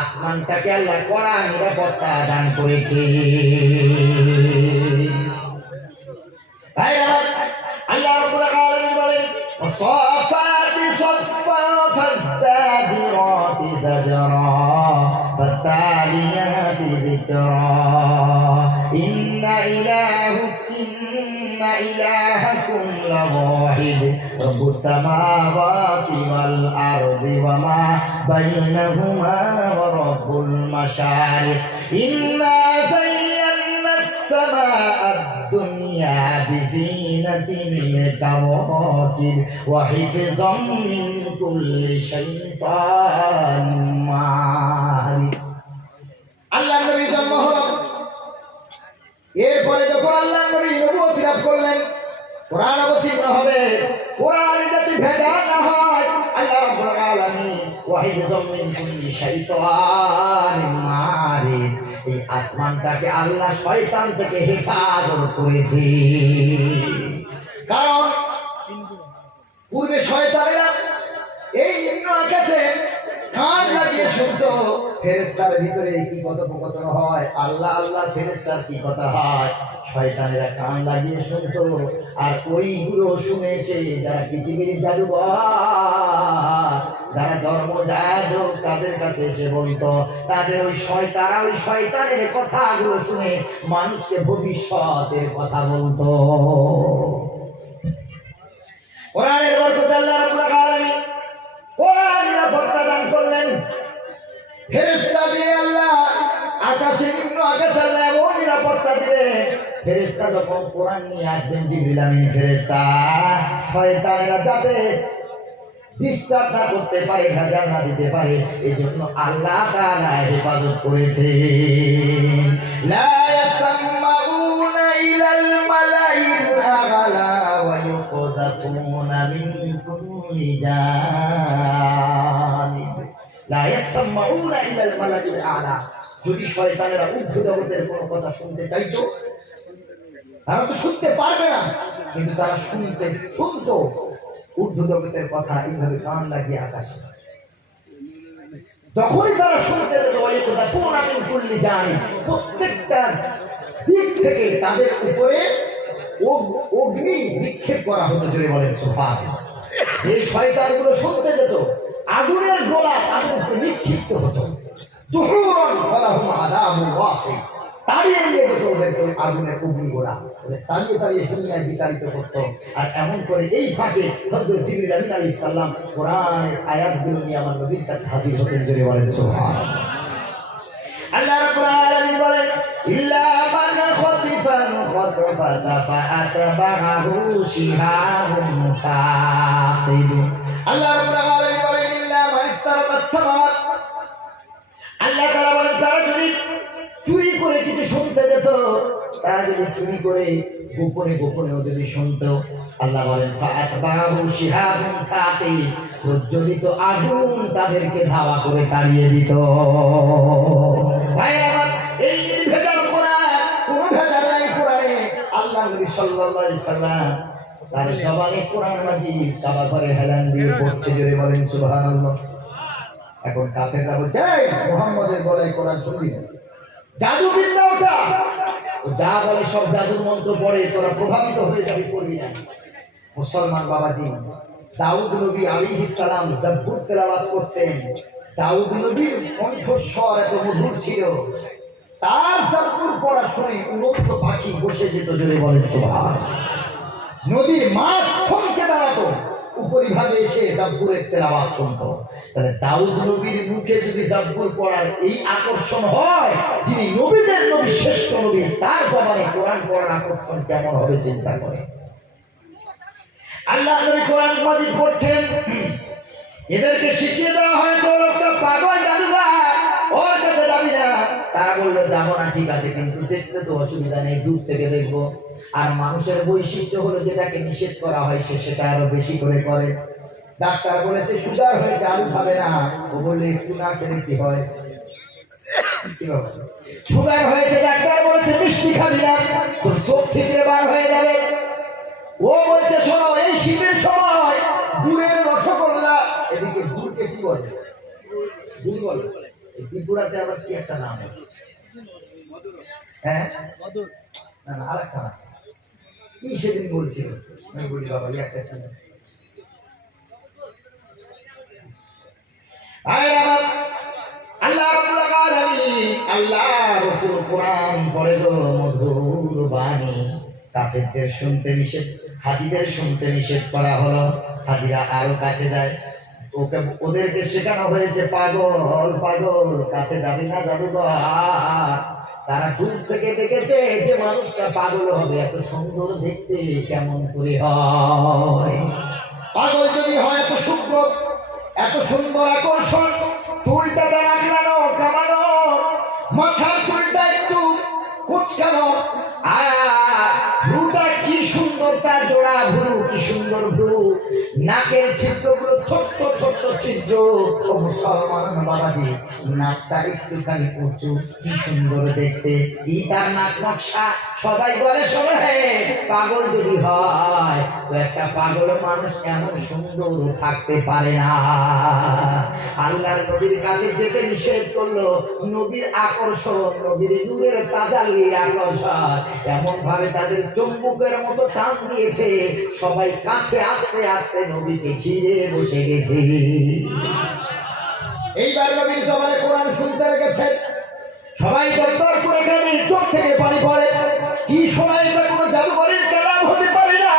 আসমানটাকে আল্লাহ কড়া নিরাপত্তা দান করেছে। ভাইরা আমার, আল্লাহ রাব্বুল আলামিন বলেন, ওয়াসাফাতি সাফা ফাসসাজিরাতি সাজরা ফাতালিয়াতি যিকরা ইন্না ইলাহাকুম লাওয়াহিদ রব্বুস সামাওয়াতি ওয়াল আরদি ওয়া মা বাইনাহুমা ওয়া রব্বুল মাশারিক ইন্না যায়্যানাস সামাআদ দুনিয়া বিজিনাতিন কাওয়াকিব ওয়া হিফযাম মিন কুল্লি শাইতানিন মারিদ। আল্লাহ নবী জন্ম হলো, এরপরে যখন আল্লাহ নবী নবুয়ত লাভ করলেন, কোরআন অবতীর্ণ হবে, কোরআনে যাতে ভেজাল না হয়, আল্লাহ রাব্বুল আলামিন ওয়া হিফযাম মিন কুল্লি শাইতানিন মারিদ, এই আসমানটাকে আল্লাহ শয়তান থেকে হেফাজত করেছে। কারণ পূর্বে শয়তানেরা এই নিম্ন আকাশে কান লাগিয়ে শুনতো, ফেরেশতার ভিতরে কি কথোপকথন হয়, আল্লাহ আল্লাহর ফেরেশতার কি কথা হয়, শয়তানেরা কান লাগিয়ে শুনতো। আর ওইগুলো শুনে এসে যারা পৃথিবীর জাদুঘর, যারা ধর্মযাজক, তাদের কাছে এসে বলতো, তাদের ওই শয়তানের কথাগুলো শুনে মানুষকে ভবিষ্যতের কথা বলতো। কোরআনের বরকতে আল্লাহ রাব্বুল আলামিন কোরআন নিরাপত্তা দান করলেন। ফেরেশতা দিয়ে আল্লাহ আকাশে, নিম্ন আকাশে আল্লাহ এমন নিরাপত্তা দিলেন, ফেরেশতা যখন কোরআন নিয়ে আসবেন, জিবরিল আমিন ফেরেশতা, শয়তানেরা যাতে ডিস্টার্ব না করতে পারে, ভেজাল না দিতে পারে, এই জন্য আল্লাহ তাআলা হেফাজত করেছে। লা ইয়াসমাউনা ইলাল মালাইল আ'লা ওয়া ইউকযাফুনা মিন কুল্লি জানিব। লা ইয়াসমাউনা ইলাল মালাইল আ'লা, যদি শয়তানেরা ঊর্ধ্ব জগতের কোনো কথা শুনতে চাইতো, তারা তো শুনতে পারবে না, কিন্তু তারা শুনতো ঊর্ধ্ব জগতের কথা এইভাবে কান লাগিয়ে আকাশে। যখনই তারা শুনতে যেত, প্রত্যেকটা দিক থেকে তাদের উপরে অগ্নি নিক্ষেপ করা হতো। জোরে বলেন সুবহানাল্লাহ। যে শয়তানগুলো শুনতে যেত, আগুনের গোলা তাদের উপরে নিক্ষিপ্ত হতো। দুহুরান ওয়ালাহুম আযাবুন ওয়াসি, তাড়িয়ে নিয়ে যেত ওদেরকে ওই আগুনের অগ্নিগোলা, ওদের তাড়িয়ে তাড়িয়ে দুনিয়ায় বিতাড়িত করতো। আর এমন করে এই ফাঁকে হযরত জিবরিল আমিন আলাইহিস সালাম কোরআনের আয়াতগুলো নিয়ে আমার নবীর কাছে হাজির হতেন। জোরে বলেন সুবহানাল্লাহ। আল্লাহ রাব্বুল আলামিন বলেন ইল্লা মান খাতিফান খাতফাতা ফাআতবাহু শিহাবুন সাকিব। আল্লাহ রাব্বুল আলামিন বলেন ইল্লা মান ইস্তারাকাস সামাওয়াত, আল্লাহ তাআলা বলেন তারা যদি চুরি করে কিছু শুনতে যেত, তারা যদি চুরি করে গোপনে গোপনেও যদি শুনতো, আল্লাহ বলেন ফাআতবাহু শিহাবুন সাকিব, প্রজ্বলিত আগুন তাদেরকে ধাওয়া করে তাড়িয়ে দিত। ভাই আমার, এই নির্ভেজাল কোরআন, কোনো ভেজাল নাই কোরআনে। আল্লাহ নবী সাল্লাল্লাহু আলাইহি সাল্লাম তার জবানে কোরআন মাজিদ কাবা করে হেলান দিয়ে পড়ছে, জোরে বলেন সুবহানাল্লাহ। এখন কাফেররা বলছে এই মুহাম্মদের গলায় কোরআন শুনবি না, জাদু বিদ্যা ওটা, ও যা বলে সব জাদুর মন্ত্র পড়ে, তোরা প্রভাবিত হয়ে যাবি, পড়বি না। মুসলমান বাবাজি, দাউদ নবী আলাইহিস সালাম জাবুর তেলাওয়াত করতেন। দাউদ নবীর কণ্ঠস্বর এত মধুর ছিল, তার জাবুর পড়া শুনে উড়ন্ত পাখি বসে যেত, জোরে বলেন সুবহান। নদীর মাছ থমকে দাঁড়াতো, উপরিভাবে এসে জাবুরের তেলাওয়াত শুনতো। তাহলে দাউদ নবীর মুখে যদি জাবুর পড়ার এই আকর্ষণ হয়, যিনি নবীদের নবী, শ্রেষ্ঠ নবী, তার জবানে কোরআন পড়ার আকর্ষণ কেমন হবে চিন্তা করে। আল্লাহ নবী কোরআন মাজিদ পড়ছেন, এদেরকে শিখিয়ে দেওয়া হয়েছে লোকটা পাগল জাদুঘর, ওর কাছে যাবি না। তারা বললো যাবো না, ঠিক আছে, কিন্তু দেখতে তো অসুবিধা নেই, দূর থেকে দেখবো। আর মানুষের বৈশিষ্ট্য হলো যেটাকে নিষেধ করা হয় সে সেটা আরো বেশি করে করে। ডাক্তার বলেছে সুগার হয়েছে, আলু খাবে না, ও বললে একটু না খেলে কি হয়? সুগার হয়েছে, ডাক্তার বলেছে মিষ্টি খাবি না, তোর চোখ থেকে বার হয়ে যাবে। ও বলছে শোনো, এই শীতের সময় গুড়ের রসগোল্লা, এদিকে গুড়কে কি বলে? গুড় বলে। এই ত্রিপুরাতে আবার কি একটা নাম আছে? হ্যাঁ, না না, আর একটা নাম কি সেদিন বলছিল, আমি বলি বাবা একটা শুনে। আল্লাহ রাব্বুল আলামিন, আল্লাহ রাসূল কোরআন পড়ে গো মধুর বাণী। কাফেরদের শুনতে নিষেধ, হাজিদের শুনতে নিষেধ করা হলো। হাজিরা আরো কাছে যায়, ওদেরকে শেখানো হয়েছে পাগল পাগল, কাছে যাবি না জাদুঘর। তারা দূর থেকে দেখেছে যে মানুষটা পাগল হবে, এত সুন্দর দেখতে কেমন করে হয়? পাগল যদি হয় এত শুভ্র, এত সুন্দর আকর্ষণ, চুলটা রাখলানো কামানো, মাথার চুলটা একটু কুচকানো, ভ্রুটা কি সুন্দর, তার জোড়া ভ্রু কি সুন্দর ভ্রু, নাকের ছিদ্রগুলো ছোট্ট ছোট্ট ছিদ্র। ও মুসলমান বাবাজি, নাকটা একটুখানি উঁচু, কি সুন্দর দেখতে, কি তার নাক নকশা। সবাই বলে শোনো হে, পাগল যদি হয় তো একটা পাগল মানুষ এমন সুন্দর থাকতে পারে না। আল্লাহর নবীর কাছে যেতে নিষেধ করলো, নবীর আকর্ষণ, নবীর নূরের তাজাল্লির আকর্ষণ এমন ভাবে তাদের চুম্বকের মতো টান দিয়েছে, সবাই কাছে আস্তে আস্তে নবীকে ঘিরে বসে গেছে। এইবার নবীর জবানে কোরআন শুনতে লেগেছে, সবাই দরদর করে কাঁদে, চোখ থেকে পানি পড়ে। কি শোনা, এটা কোনো জাদুঘরের কালাম হতে পারে না,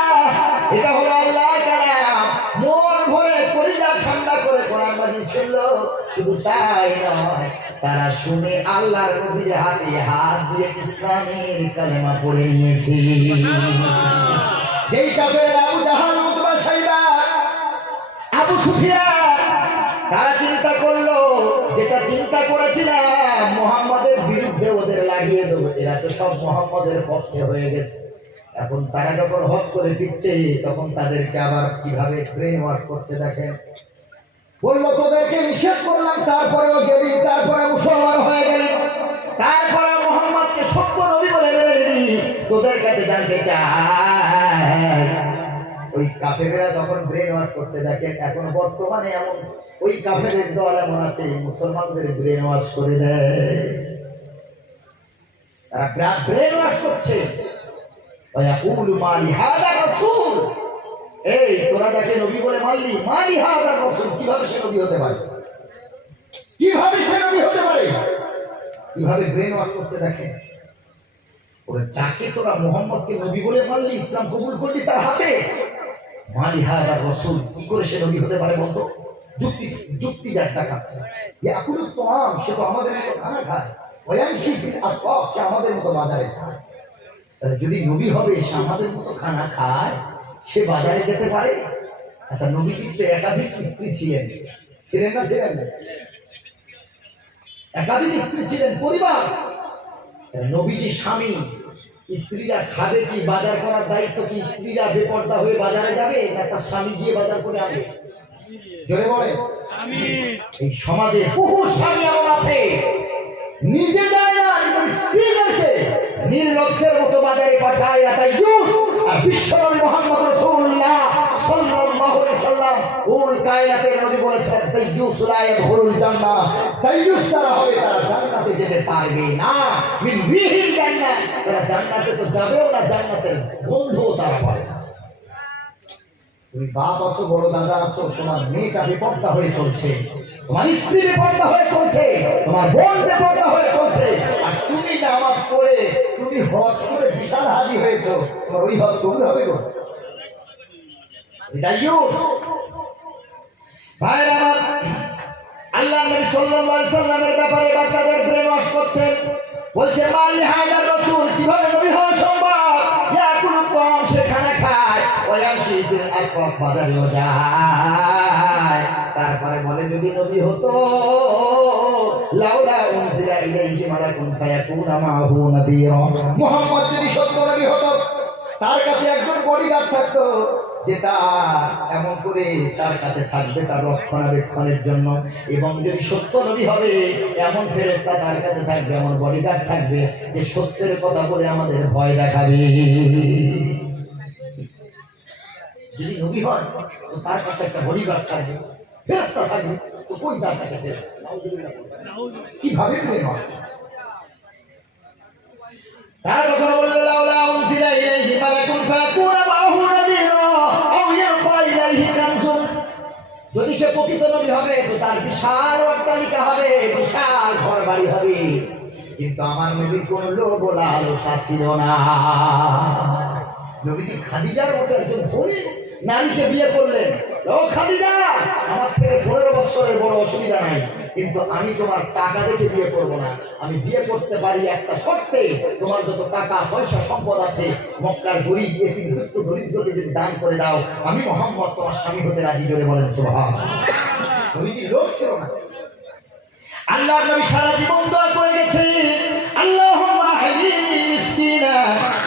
এটা হলো আল্লাহর কালাম। মন ভরে কলিজা ঠান্ডা করে কোরআন মাজিদ শুনলো। শুধু তাই নয়, তারা শুনে আল্লাহর নবীর হাতে হাত দিয়ে ইসলামের কালেমা পড়ে নিয়েছে। যেই কাফের আবু জাহাল, উতবা, সাইবা, আবু সুফিয়ান, তারা চিন্তা করলো যেটা চিন্তা করেছিলাম মুহাম্মাদের বিরুদ্ধে ওদের লাগিয়ে দেবো, এরা তো সব মুহাম্মাদের পক্ষে হয়ে গেছে। এখন তারা যখন হজ করে ফিরছে, তখন তাদেরকে আবার কিভাবে ব্রেন ওয়াশ করছে দেখেন। বললো তোদেরকে নিষেধ করলাম, তারপরেও গেলি, তারপরে মুসলমান হয়ে গেলি, তারপরে মুহাম্মদকে সত্য নবী বলে মেনে নিলি, তোদের কাছে জানতে চাই। ওই কাফেরেরা তখন ব্রেন ওয়াশ করতে দেখেন। এখন বর্তমানে এমন ওই কাফেরের দল এমন আছে, মুসলমানদের ব্রেন ওয়াশ করে দেয়। তারা ব্রেন ওয়াশ করছে। এই তোরা যাকে নবী বলে মানলি, মালি হাজার রাসূল, কিভাবে সে নবী হতে পারে? কিভাবে সে নবী হতে পারে? কিভাবে ব্রেন ওয়াশ করছে দেখেন। ওরা যাকে তোরা মুহাম্মদকে নবী বলে মানলি, ইসলাম কবুল করলি, তার হাতে মালি হাজার রাসূল, কি করে সে নবী হতে পারে বলতো? যুক্তি দেখাচ্ছে। এখন তো সে তো আমাদের মতো খানা খায়, ওয়ামশি ফিল আসওয়াক, সে আমাদের মতো বাজারে যায়। তাহলে যদি নবী হবে সে আমাদের মতো খানা খায়, সে বাজারে যেতে পারে? আচ্ছা, নবী কিন্তু একাধিক স্ত্রী ছিলেন, ছিলেন না? ছিলেন না? একাধিক স্ত্রী ছিলেন, পরিবার। নবীজি স্বামী, স্ত্রীরা খাবে কি? বাজার করার দায়িত্ব কি স্ত্রীরা বেপর্দা হয়ে বাজারে যাবে, না তার স্বামী গিয়ে বাজার করে আনবে? জোরে বলে। এই সমাজে বহু স্বামী এমন আছে নিজে যায় না, কিন্তু স্ত্রীদেরকে নির্লজ্জের মতো বাজারে পাঠায়। আর বিশ্বনবী মুহাম্মদ রাসূলুল্লাহ সাল্লাল্লাহু আলাইহি সাল্লাম কুল কায়নাতের নবী বলেছেন, তাইয়ুস লা ইয়াদখুলুল জান্নাহ, তাইয়ুস যারা হবে তারা জান্নাতে যেতে পারবে না। মিন রিহিল জান্নাহ, তারা জান্নাতে তো যাবেও না, জান্নাতের গন্ধও তারা পাবে না। তুমি বাপ আছো, বড় দাদা আছো, তোমার মেয়েটা বেপর্দা হয়ে চলছে, তোমার স্ত্রী বেপর্দা হয়ে চলছে, তোমার বোন বেপর্দা হয়ে চলছে, আর তুমি নামাজ পড়ে, তুমি হজ করে বিশাল হাজি হয়েছো, তোমার ওই হজ কবুল হবে গো? এটা ইউস। ভাইরা আমার, আল্লাহ নবী সাল্লাল্লাহু আলাইহি সাল্লামের ব্যাপারে বাচ্চাদের ব্রেন ওয়াশ করছেন, বলছে মালি হায়দার রাসূল, কিভাবে নবী হওয়া সম্ভব? ইয়াকুলু তাম, সে খানা খায়, ওয়ায়ামশি ফিল আসওয়াক, বাজারেও যায়। তারপরে বলে যদি নবী হতো, লাউলা উনজিলা ইলাইহি মালাকুন ফায়াকুনা মাআহু নাযীরা, মুহাম্মদ যদি সত্য নবী হতো, তার কাছে একজন বডিগার্ড থাকতো, যেটা এমন করে তার কাছে থাকবে তার রক্ষণাবেক্ষণের জন্য। এবং যদি সত্য নবী হবে, এমন ফেরেশতা তার কাছে থাকবে, এমন বডিগার্ড থাকবে, যে সত্যের কথা বলে আমাদের ভয় দেখাবে। যদি নবী হয় তো তার কাছে একটা বডিগার্ড থাকবে, ফেরেশতা থাকবে, তো কই তার কাছে ফেরেশতা? কিভাবে বলে নষ্ট? তারা তখন বলল, লাউলা উনজিলা ইলাইহি মালাকুন ফায়াকুনা মাআহু নাযীরা আও ইয়ালকা ইলাইহি কানজুন, যদি সে প্রকৃত নবী হবে তো তার বিশাল অট্টালিকা হবে, বিশাল ঘর বাড়ি হবে। কিন্তু আমার নবীর কোনো লোভ ও লালসা ছিল না। নবীজি খাদিজার মতো একজন ধনী নারীকে বিয়ে করলেন। ও খাদিজা, আমার থেকে 15 বছরের বড় অসুবিধা নাই, কিন্তু আমি তোমার টাকা দেখে বিয়ে করব না। আমি বিয়ে করতে পারি একটা শর্তে, তোমার যত টাকা পয়সা সম্পদ আছে, মক্কার গরিব এতিম দুস্থ দরিদ্রকে যদি দান করে দাও, আমি মুহাম্মদ তোমার স্বামী হতে রাজি। জোরে বলেন সুবহানাল্লাহ। নবীজির লোভ ছিল না। আল্লাহর নবী সারা জীবন দোয়া করে গেছেন, আল্লাহুম্মা হাইয়িনি মিসকিনা,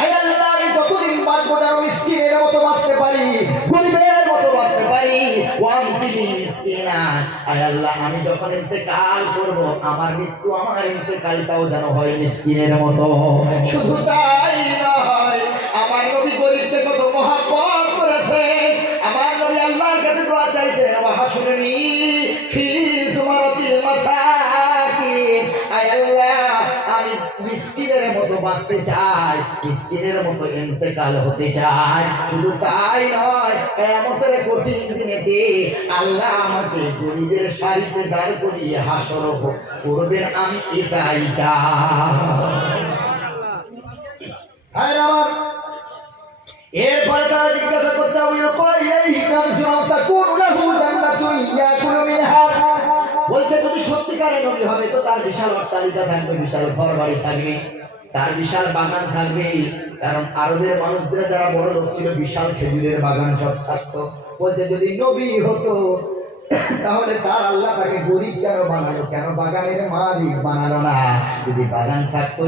হে আল্লাহ আমি যতদিন বাঁচবো যেন মিসকিনের মতো বাঁচতে পারি, গরিবের মতো বাঁচতে পারি। ওয়ান্তিনি মিসকিনা, হে আল্লাহ আমি যখন ইন্তেকাল করব, আমার মৃত্যু, আমার ইন্তেকালটাও যেন হয় মিসকিনের মতো। শুধু তাই নয়, আমার নবী গরিবকে কত মহব্বত করেছেন। আমার নবী আল্লাহর কাছে দোয়া চাইতেন, ওয়াহশুরনি ফি যুমারাতিল মাসাকিন, আয় আল্লাহ আমি মিসকিনের মতো বাঁচতে চাই, মিসকিনের মতো ইন্তেকাল হতে চাই। শুধু তাই নয়, কিয়ামতের কঠিন দিনেতে আল্লাহ আমাকে গরিবের সারিতে দাঁড় করিয়ে হাসর করবেন, আমি এটাই চাই। আমার এরপরে তারা জিজ্ঞাসা করছে, বলছে যদি সত্যিকারের নবী হবে তো তার বিশাল অট্টালিকা থাকবে, বিশাল ঘর বাড়ি থাকবে, তার বিশাল বাগান থাকবে। কারণ আরবের মানুষদের যারা বড় লোক ছিল, বিশাল খেজুরের বাগান সব থাকতো। বলছে যদি নবী হতো তাহলে তার আল্লাহ তাকে গরিব কেন বানালো, কেন বাগানের মালিক বানালো না? যদি বাগান থাকতো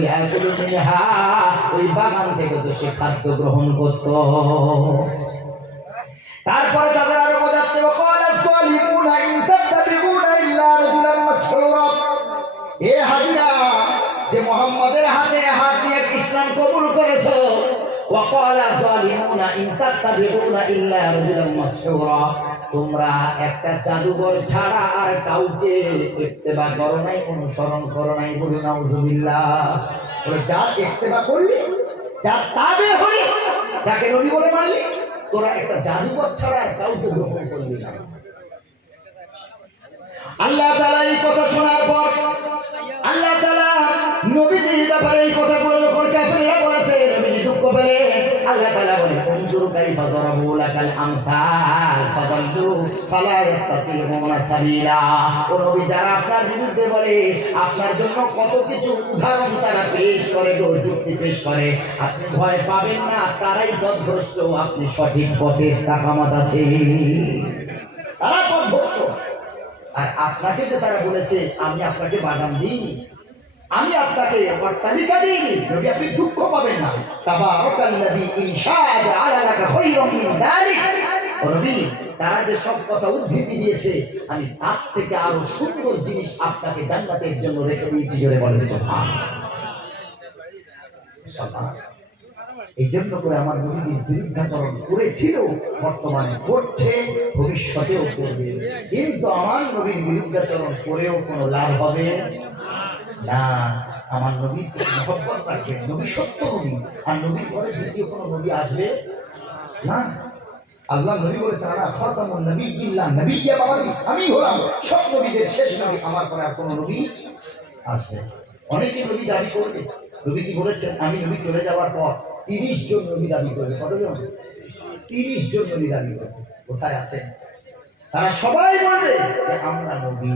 ওই বাগান থেকে তো সে খাদ্য গ্রহণ করত। তারপরে তাদের আরো বোঝাচ্ছে, এ হাজিরা যে মুহাম্মাদের হাতে হাত দিয়ে ইসলাম কবুল করেছো, তোমরা একটা জাদুঘর ছাড়া আর কাউকে ইত্তেবা করো নাই, অনুসরণ করো নাই। বলুন নাউযুবিল্লাহ। যা ইত্তেবা করলি, যা তাবে হলি, যাকে নবী বলে মানলি, তোরা একটা জাদুঘর ছাড়া আর কাউকে গ্রহণ করবি না। আল্লাহ তাআলা এই কথা শোনার পর আল্লাহ তাআলা নবীজির ব্যাপারে এই কথাগুলো যখন কাফিররা বলেছে, নবীজি দুঃখ পেলেন। আল্লাহ তাআলা বলেন উনজুর কাইফা দারাবু লাকাল আমসাল ফাদাল্লু ফালা ইস্তাতিউনা সাবিলা। ও নবী, যারা আপনার বিরুদ্ধে বলে আপনার জন্য কত কিছু উদাহরণ তারা পেশ করে, যুক্তি পেশ করে, আপনি ভয় পাবেন না, তারাই পথভ্রষ্ট, আপনি সঠিক পথে ইস্তেকামত আছে। তারা পথভ্রষ্ট। আর আপনাকে যে তারা বলেছে আমি আপনাকে বাগান দিই, আমি আপনাকে অট্টালিকা দিই, নবী আপনি দুঃখ পাবেন না। তাবারাকাল্লাযী ইন শাআ জাআলা লাকা খায়রাম মিন যালিক। ও নবী, তারা যে সব কথা উদ্ধৃতি দিয়েছে, আমি তার থেকে আরো সুন্দর জিনিস আপনাকে জান্নাতের জন্য রেখে দিয়েছি। জোরে বলেন সুবহানাল্লাহ। এই জন্য করে আমার নবীর বিরুদ্ধাচরণ করেছিল, বর্তমানে করছে, ভবিষ্যতেও করবে। কিন্তু আমার নবীর বিরুদ্ধাচরণ করেও কোনো লাভ হবে না। আমার নবী মহব্বত রাখবেন, নবী সত্য নবী, আর নবীর পরে দ্বিতীয় কোনো নবী আসবে না। আল্লাহ নবী বলে তারা খাতামুন নবিয়্যিল্লাহ, নবী কে বাবাদি, আমি হলাম সব নবীদের শেষ নবী, আমার পরে আর কোনো নবী আসবে। অনেকে নবী দাবি করবে, নবী কি বলেছেন আমি নবী চলে যাওয়ার পর 30 জন নবী দাবি করবে। কতজন? 30 জন নবী দাবি করবে। কোথায় আছেন? তারা সবাই বলবে যে আমরা নবী।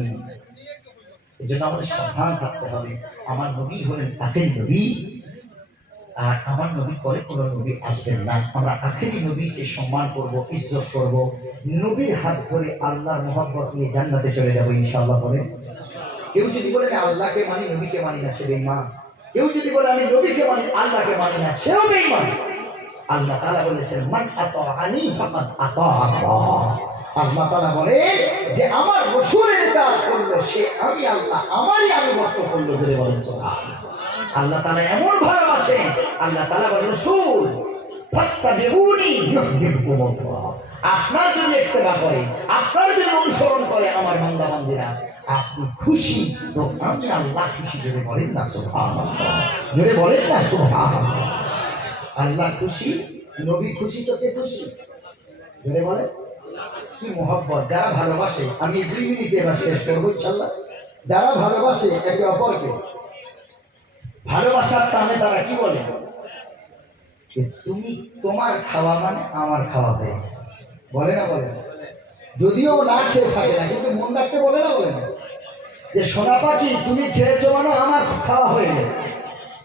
এই জন্য আমাদের সাবধান থাকতে হবে। আমার নবী হলেন আখেরি নবী, আর আমার নবীর পরে কোন নবী আসবেন না। আমরা আখেরি নবীকে সম্মান করব, ইজ্জত করব, নবীর হাত ধরে আল্লাহর মহব্বত নিয়ে জান্নাতে চলে যাবো ইনশাআল্লাহ। বলে কেউ যদি বলে আমি আল্লাহকে মানি, নবীকে মানি না, সে বেঈমান। কেউ যদি বলে আমি নবীকে মানি, আল্লাহকে মানি না, সেও বেঈমান। আল্লাহ তাআলা বলেছেন মান আতাআনি ফাকাদ আতা আল্লাহ। আল্লাহ তাআলা বলে যে আমার রাসূলের ইতাআত করলো সে আমি আল্লাহ আমারই আনুগত্য করলো। ধরে বলেন সুবহানাল্লাহ। আল্লাহ তাআলা এমন ভালোবাসেন, আল্লাহ তাআলা বলেন রাসূল ফাত্তাবিউনি ইউহিব্বুকুমুল্লাহ। আপনার যদি ইত্তেবা করে, আপনার যদি অনুসরণ করে আমার বান্দা বান্দীরা, আপনি খুশি তো আমি আল্লাহ খুশি। জোরে বলেন না সুবহানাল্লাহ, জোরে বলেন না সুবহানাল্লাহ। আল্লাহ খুশি, নবী খুশি, তো কে খুশি? জোরে বলেন। কি মহব্বত! যারা ভালোবাসে, আমি 2 মিনিটে এবার শেষ করবো ইনশাআল্লাহ। যারা ভালোবাসে একে অপরকে, ভালোবাসার টানে তারা কি বলে? তুমি তোমার খাওয়া মানে আমার খাওয়া হয়ে গেছে, বলে না? বলে না? যদিও না খেয়ে থাকে না, কিন্তু মন রাখতে বলে না? বলে না? যে সোনা পাখি তুমি খেয়েছো মানে আমার খাওয়া হয়ে গেছে।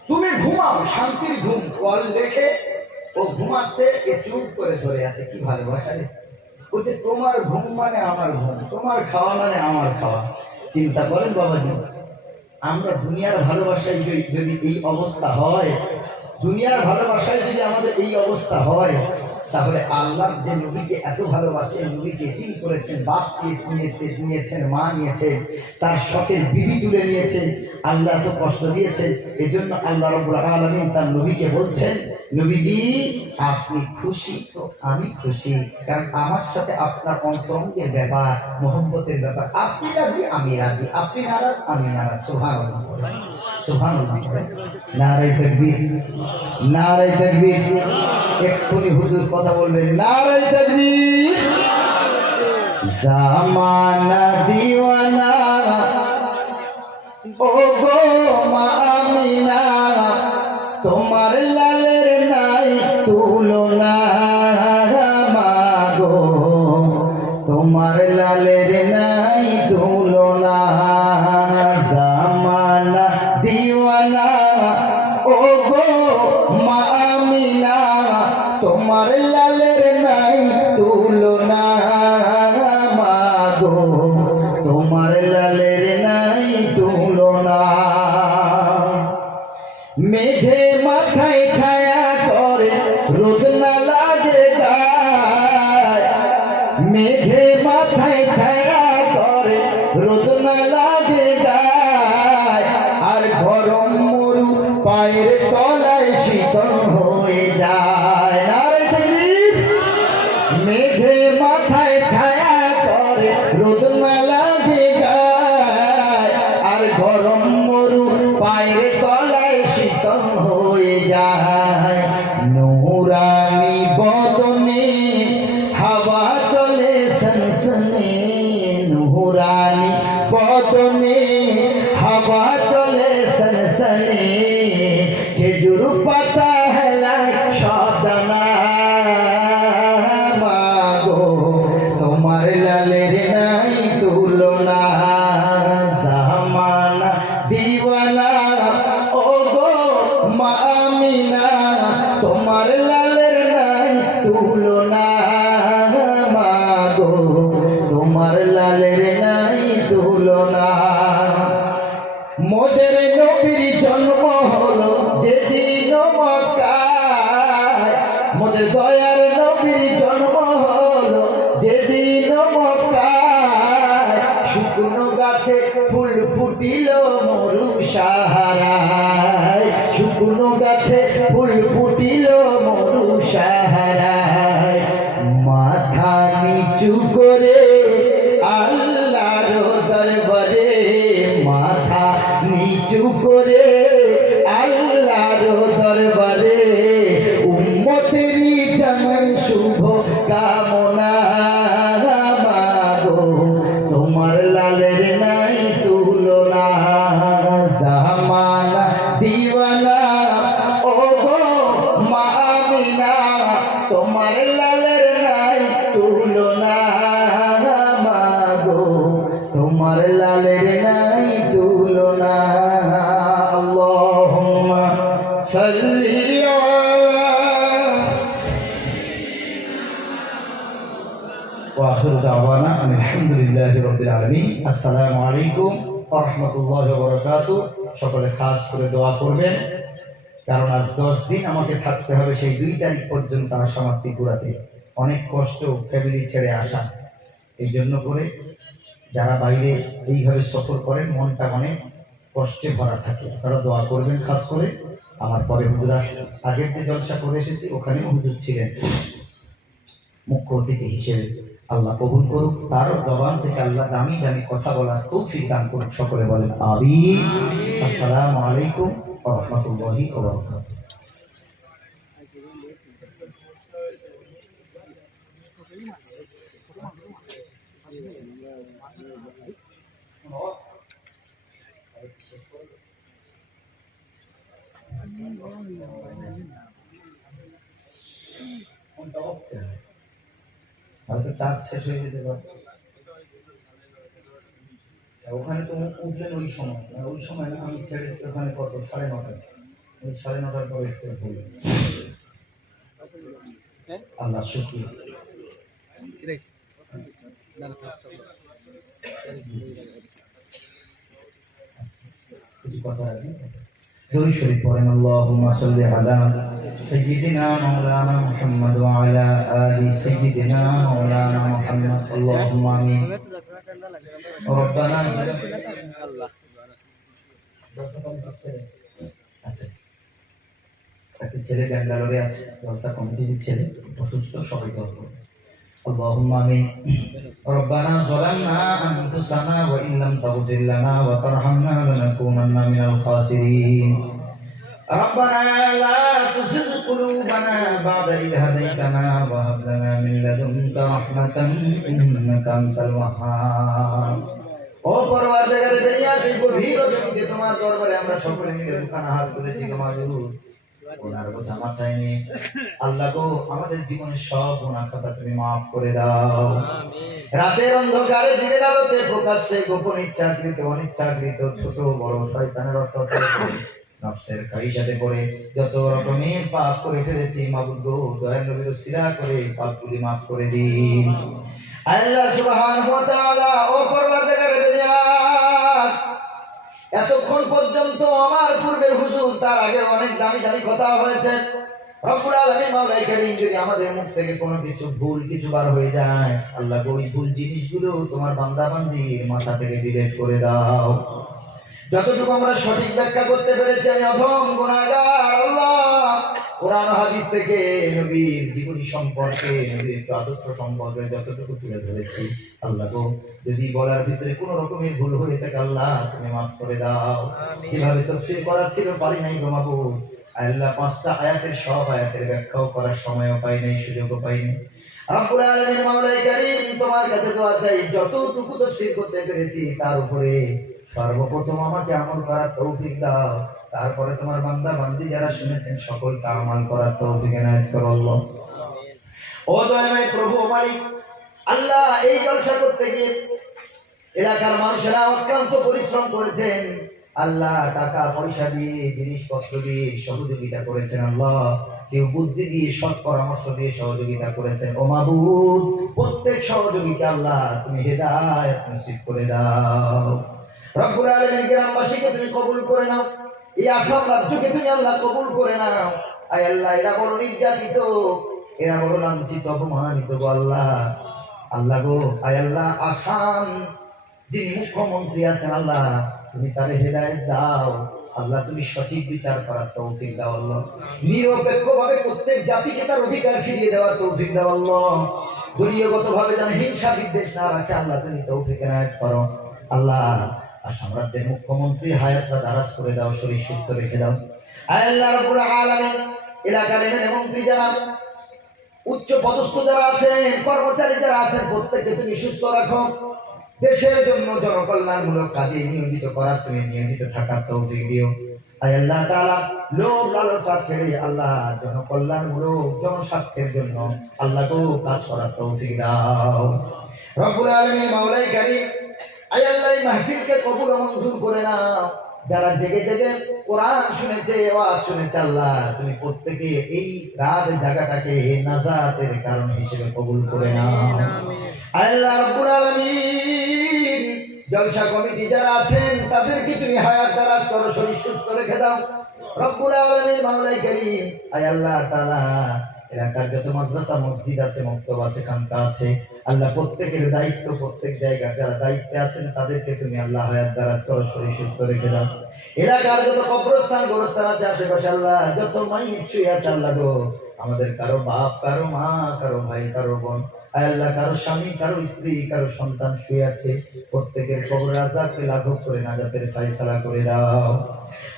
তুমি ঘুমাও, শান্তির ঘুম, কল রেখে ও ঘুমাচ্ছে, এ চুপ করে ধরে আছে। কি ভালোবাসা রে! বলতে তোমার ঘুম মানে আমার ঘুম, তোমার খাওয়া মানে আমার খাওয়া। চিন্তা করেন বাবাজি, আমরা দুনিয়ার ভালোবাসায় যদি এই অবস্থা হয়, দুনিয়ার ভালোবাসায় যদি আমাদের এই অবস্থা হয়, তাহলে আল্লাহ যে নবীকে এত ভালোবাসে, নবীকে দিন করেছেন, বাপকে নিয়েছেন, মা নিয়েছেন, তার শখের বিবি তুলে নিয়েছেন, আল্লাহ এত কষ্ট দিয়েছেন। এজন্য আল্লাহ রাব্বুল আলামিন তার নবীকে বলছেন, নবীজি আপনি খুশি তো আমি খুশি, কারণ আমার সাথে আপনার অন্তরঙ্গের ব্যাপার, মহব্বতের ব্যাপার। আপনি রাজি আমি রাজি, আপনি নারাজ আমি নারাজ। সুবহানাল্লাহ, সুবহানাল্লাহ। নারে তাকবীর, নারে তাকবীর। এক্ষুনি হুজুর কথা বলবেন, নারে তাকবীর। জামানা দিওয়ানা ও গো মা আমিনা, তোমার লালের নাই তুলনা মাগো, তোমার লালের নাই তুলনা। জামানা দিওয়ানা ও গো মা আমিনা, তোমার লালের নাই তুলনা মাগো, তোমার লালের নাই তুলনা। মেঘে মাথায় ছায়া করে, রোদ না লাগে গায়। মেঘে মাথায় ছায়া করে, রোদ না লাগে গায়। আর গরম মরু পায়ের তলায় শীতল হয়ে যায়। নারে তাকবীর। মেঘে মাথায় ছায়া করে, রোদ না লাগে গায়। আর গরম মরু পায়ের তলায় শীতল হয়ে যায়। নূরানি বদনে হাওয়া চলে সনসনে, নবীর জন্ম হলো যেদিন মক্কায়, শুকনো গাছে ফুল ফুটিল মরু সাহারায়, শুকনো গাছে ফুল ফুটিল মরু সাহারায়। মাথা নিচু করে আল্লাহর দরবারে, মাথা নিচু করে আল্লাহর দরবারে, উম্মতেরই জানাই শুভ কামনা। মাগো তোমার লালের নাই তুলনা, জামানা দিওয়ানা ও গো মা আমিনা, তোমার লালের নাই তুলনা। মাগো তোমার লালের নাই তুলনা। আল্লাহুম্মা সাল্লি আলহামদুলিল্লাহি রাব্বিল আলামিন। আসসালামু আলাইকুম ওয়া রাহমাতুল্লাহি ওয়া বারাকাতুহু। সকলে খাস করে দোয়া করবেন, কারণ আজ 10 দিন আমাকে থাকতে হবে সেই 2 তারিখ পর্যন্ত আশামাত ত্রিপুরাতে। অনেক কষ্ট ফ্যামিলি ছেড়ে আসা, এই জন্য করে যারা বাইরে এইভাবে সফর করেন মনটা অনেক কষ্টে ভরা থাকে। আপনারা দোয়া করবেন খাস করে। আমার পরে হুজুর আসছে, আগের যে জলসা করে এসেছি ওখানেও হুজুর ছিলেন মুখ্য অতিথি হিসেবে। আল্লাহ কবুল করুক, তারও জবান থেকে আল্লাহ দামি দামি কথা বলার তৌফিক দান করুক। সকলে বলেন আমিন। আসসালামু আলাইকুম ওয়া রাহমাতুল্লাহি ওয়া বারাকাতুহু। হয়তো চার্জ শেষ হয়ে যেতে পারে। ওখানে তো উঠলেন ওই সময়, ওই সময় না আমি ছেড়েছি ওখানে কত 9:30, ওই 9:30 পরে এসে ভুল। আল্লাহ শুকরিয়া। দরুদ শরীফ পড়েন। আল্লাহুম্মা সাল্লি আলা সাইয়্যিদিনা মাওলানা মুহাম্মদ ওয়া আলা আলি সাইয়্যিদিনা মাওলানা মুহাম্মদ। আল্লাহুম্মা আমিন। রব্বানা আচ্ছা, একটা ছেলে ব্যাঙ্গালোরে আছে, জলসা কমিটির ছেলে, অসুস্থ, সবাই দোয়া করুন। اللهم آمين. ربنا ظلمنا أنفسنا وإن لم تغفر لنا وترحمنا لنكونن من الخاسرين. ربنا لا تزغ قلوبنا بعد إذ هديتنا وهب لنا من لدنك رحمة إنك أنت الوهاب. ও পরওয়ারদিগার দুনিয়া সেই গভীর রজনীতে তোমার দরবারে আমরা সকলে মিলে দুখানা হাত তুলেছি তোমার হুজুর। ওনার বোঝা মাথায় নিয়ে আল্লাহ গো আমাদের জীবনের সব গুনাহ খাতা তুমি মাফ করে দাও। রাতের অন্ধকারে দিনের আলোতে প্রকাশ্যে গোপন ইচ্ছাকৃত অনিচ্ছাকৃত ছোট বড় শয়তানের অত্যাচারে নফসের খাইশাতে পড়ে যত রকমের পাপ করে ফেলেছি, মাবুদ গো দয়ার নবীর উসিলা করে পাপগুলি মাফ করে দিন। আল্লাহ সুবহানাহু ওয়া তাআলা ও পরওয়ারদিগার দুনিয়া, এতক্ষণ পর্যন্ত আমার পূর্বের হুজুর, তার আগে অনেক দামি দামি কথা হয়েছে। রব্বুল আলামিন মাওলাই কারীম যদি আমাদের মুখ থেকে কোনো কিছু ভুল কিছু বার হয়ে যায়, আল্লাহ ওই ভুল জিনিসগুলো তোমার বান্দা বান্দির মাথা থেকে ডিলিট করে দাও। যতটুকু আমরা সঠিক ব্যাখ্যা করতে পেরেছি আমি অধম গুনাহগার। আল্লাহ কোরআন হাদিস থেকে নবীর জীবনী সম্পর্কে, নবীর আদর্শ সম্পর্কে যতটুকু তুলে ধরেছি, আল্লাহ গো যদি বলার ভিতরে কোনো রকমের ভুল হয়ে থাকে আল্লাহ তুমি মাফ করে দাও। কিভাবে তাফসীর করার ছিল পারি নাই গো মাবুদ। আল্লাহ 5টা আয়াতের সব আয়াতের ব্যাখ্যাও করার সময়ও পাই নাই, সুযোগও পাইনি। রব্বুল আলামিন মাওলাই কারীম তোমার কাছে দোয়া চাই, যতটুকু তাফসীর করতে পেরেছি তার উপরে সর্বপ্রথম আমাকে আমল করার তৌফিক দাও, তারপরে তোমার বান্দা বান্দি যারা শুনেছেন সকলকে আমল করার তৌফিক এনায়েত করো আল্লাহ। ও দয়াময় প্রভু মালিক আল্লাহ, এই জলসা করতে গিয়ে এলাকার মানুষেরা অক্লান্ত পরিশ্রম করেছেন আল্লাহ, টাকা পয়সা দিয়ে জিনিসপত্র দিয়ে সহযোগিতা করেছেন আল্লাহ, কেউ বুদ্ধি দিয়ে সৎ পরামর্শ দিয়ে সহযোগিতা করেছেন। ও মাবুদ প্রত্যেক সহযোগিতা আল্লাহ তুমি হেদায়েত নসিব করে দাও। রব্বুল আলামিন গ্রামবাসীকে তুমি কবুল করে নাও, এই আসাম রাজ্যকে তুমি আল্লাহ কবুল করে নাও। আয় আল্লাহ এরা বড় নির্যাতিত, এরা বড় লাঞ্ছিত অপমানিত গো আল্লাহ। আল্লাহ গো, আয় আল্লাহ, আসাম যিনি মুখ্যমন্ত্রী আছেন আল্লাহ, তুমি তারে হেদায়েত দাও আল্লাহ, তুমি সঠিক বিচার করার তৌফিক দাও আল্লাহ, নিরপেক্ষভাবে প্রত্যেক জাতিকে তার অধিকার ফিরিয়ে দেওয়ার তৌফিক দাও আল্লাহ, দলীয়গতভাবে যেন হিংসা বিদ্বেষ না রাখে আল্লাহ, তুমি তৌফিক এনায়েত করো আল্লাহ। আসাম রাজ্যের মুখ্যমন্ত্রী হায়াতটা দারাজ করে দাও, শরীর সুস্থ রেখে দাও আয় আল্লাহ রাব্বুল আলামিন। এলাকার এমএলএ মন্ত্রী যারা, উচ্চ পদস্থ যারা আছেন, কর্মচারী যারা আছেন, প্রত্যেককে তুমি সুস্থ রাখো, দেশের জন্য জনকল্যাণমূলক কাজে নিয়োজিত করার, তুমি নিয়োজিত থাকার তৌফিক দিও আয় আল্লাহ তাআলা। লোভ লালসা ছেড়ে আল্লাহ জনকল্যাণমূলক জনস্বার্থের জন্য আল্লাহ গো কাজ করার তৌফিক দাও রব্বুল আলামিন। মাওলাই কারীম, আয় আল্লাহ এই মাহফিলকে কবুল ও মঞ্জুর করে নাও। যারা জেগে জেগে কোরআন শুনেছে, ওয়াজ শুনেছে আল্লাহ, তুমি প্রত্যেকে এই রাত জায়গাটাকে নাজাতের কারণ হিসেবে কবুল করে নাও আল্লাহ রাব্বুল আলামিন। জলসা কমিটি যারা আছেন তাদেরকে তুমি হায়াত দারাজ করো, শরীর সুস্থ রেখে দাও রব্বুল আলামিন। মাওলাই কারীম, আয় আল্লাহ তাআলা এলাকার যত মাদ্রাসা মসজিদ আছে, মক্তব আছে, খানকা আছে আল্লাহ, প্রত্যেকের দায়িত্ব, প্রত্যেক জায়গায় যারা দায়িত্বে আছেন তাদেরকে তুমি আল্লাহ হায়াত দারাজ করো, শরীর সুস্থ রেখে দাও। এলাকার যত কবরস্থান গোরস্থান আছে আশেপাশে আল্লাহ, যত মাইয়িত শুয়ে আছে আল্লাহ গো, আমাদের কারো বাপ, কারো মা, কারো ভাই, কারো বোন, আয় আল্লাহ কারো স্বামী, কারো স্ত্রী, কারো সন্তান শুয়ে আছে, প্রত্যেকের কবর আযাবকে লাঘব করে নাজাতের ফয়সালা করে দাও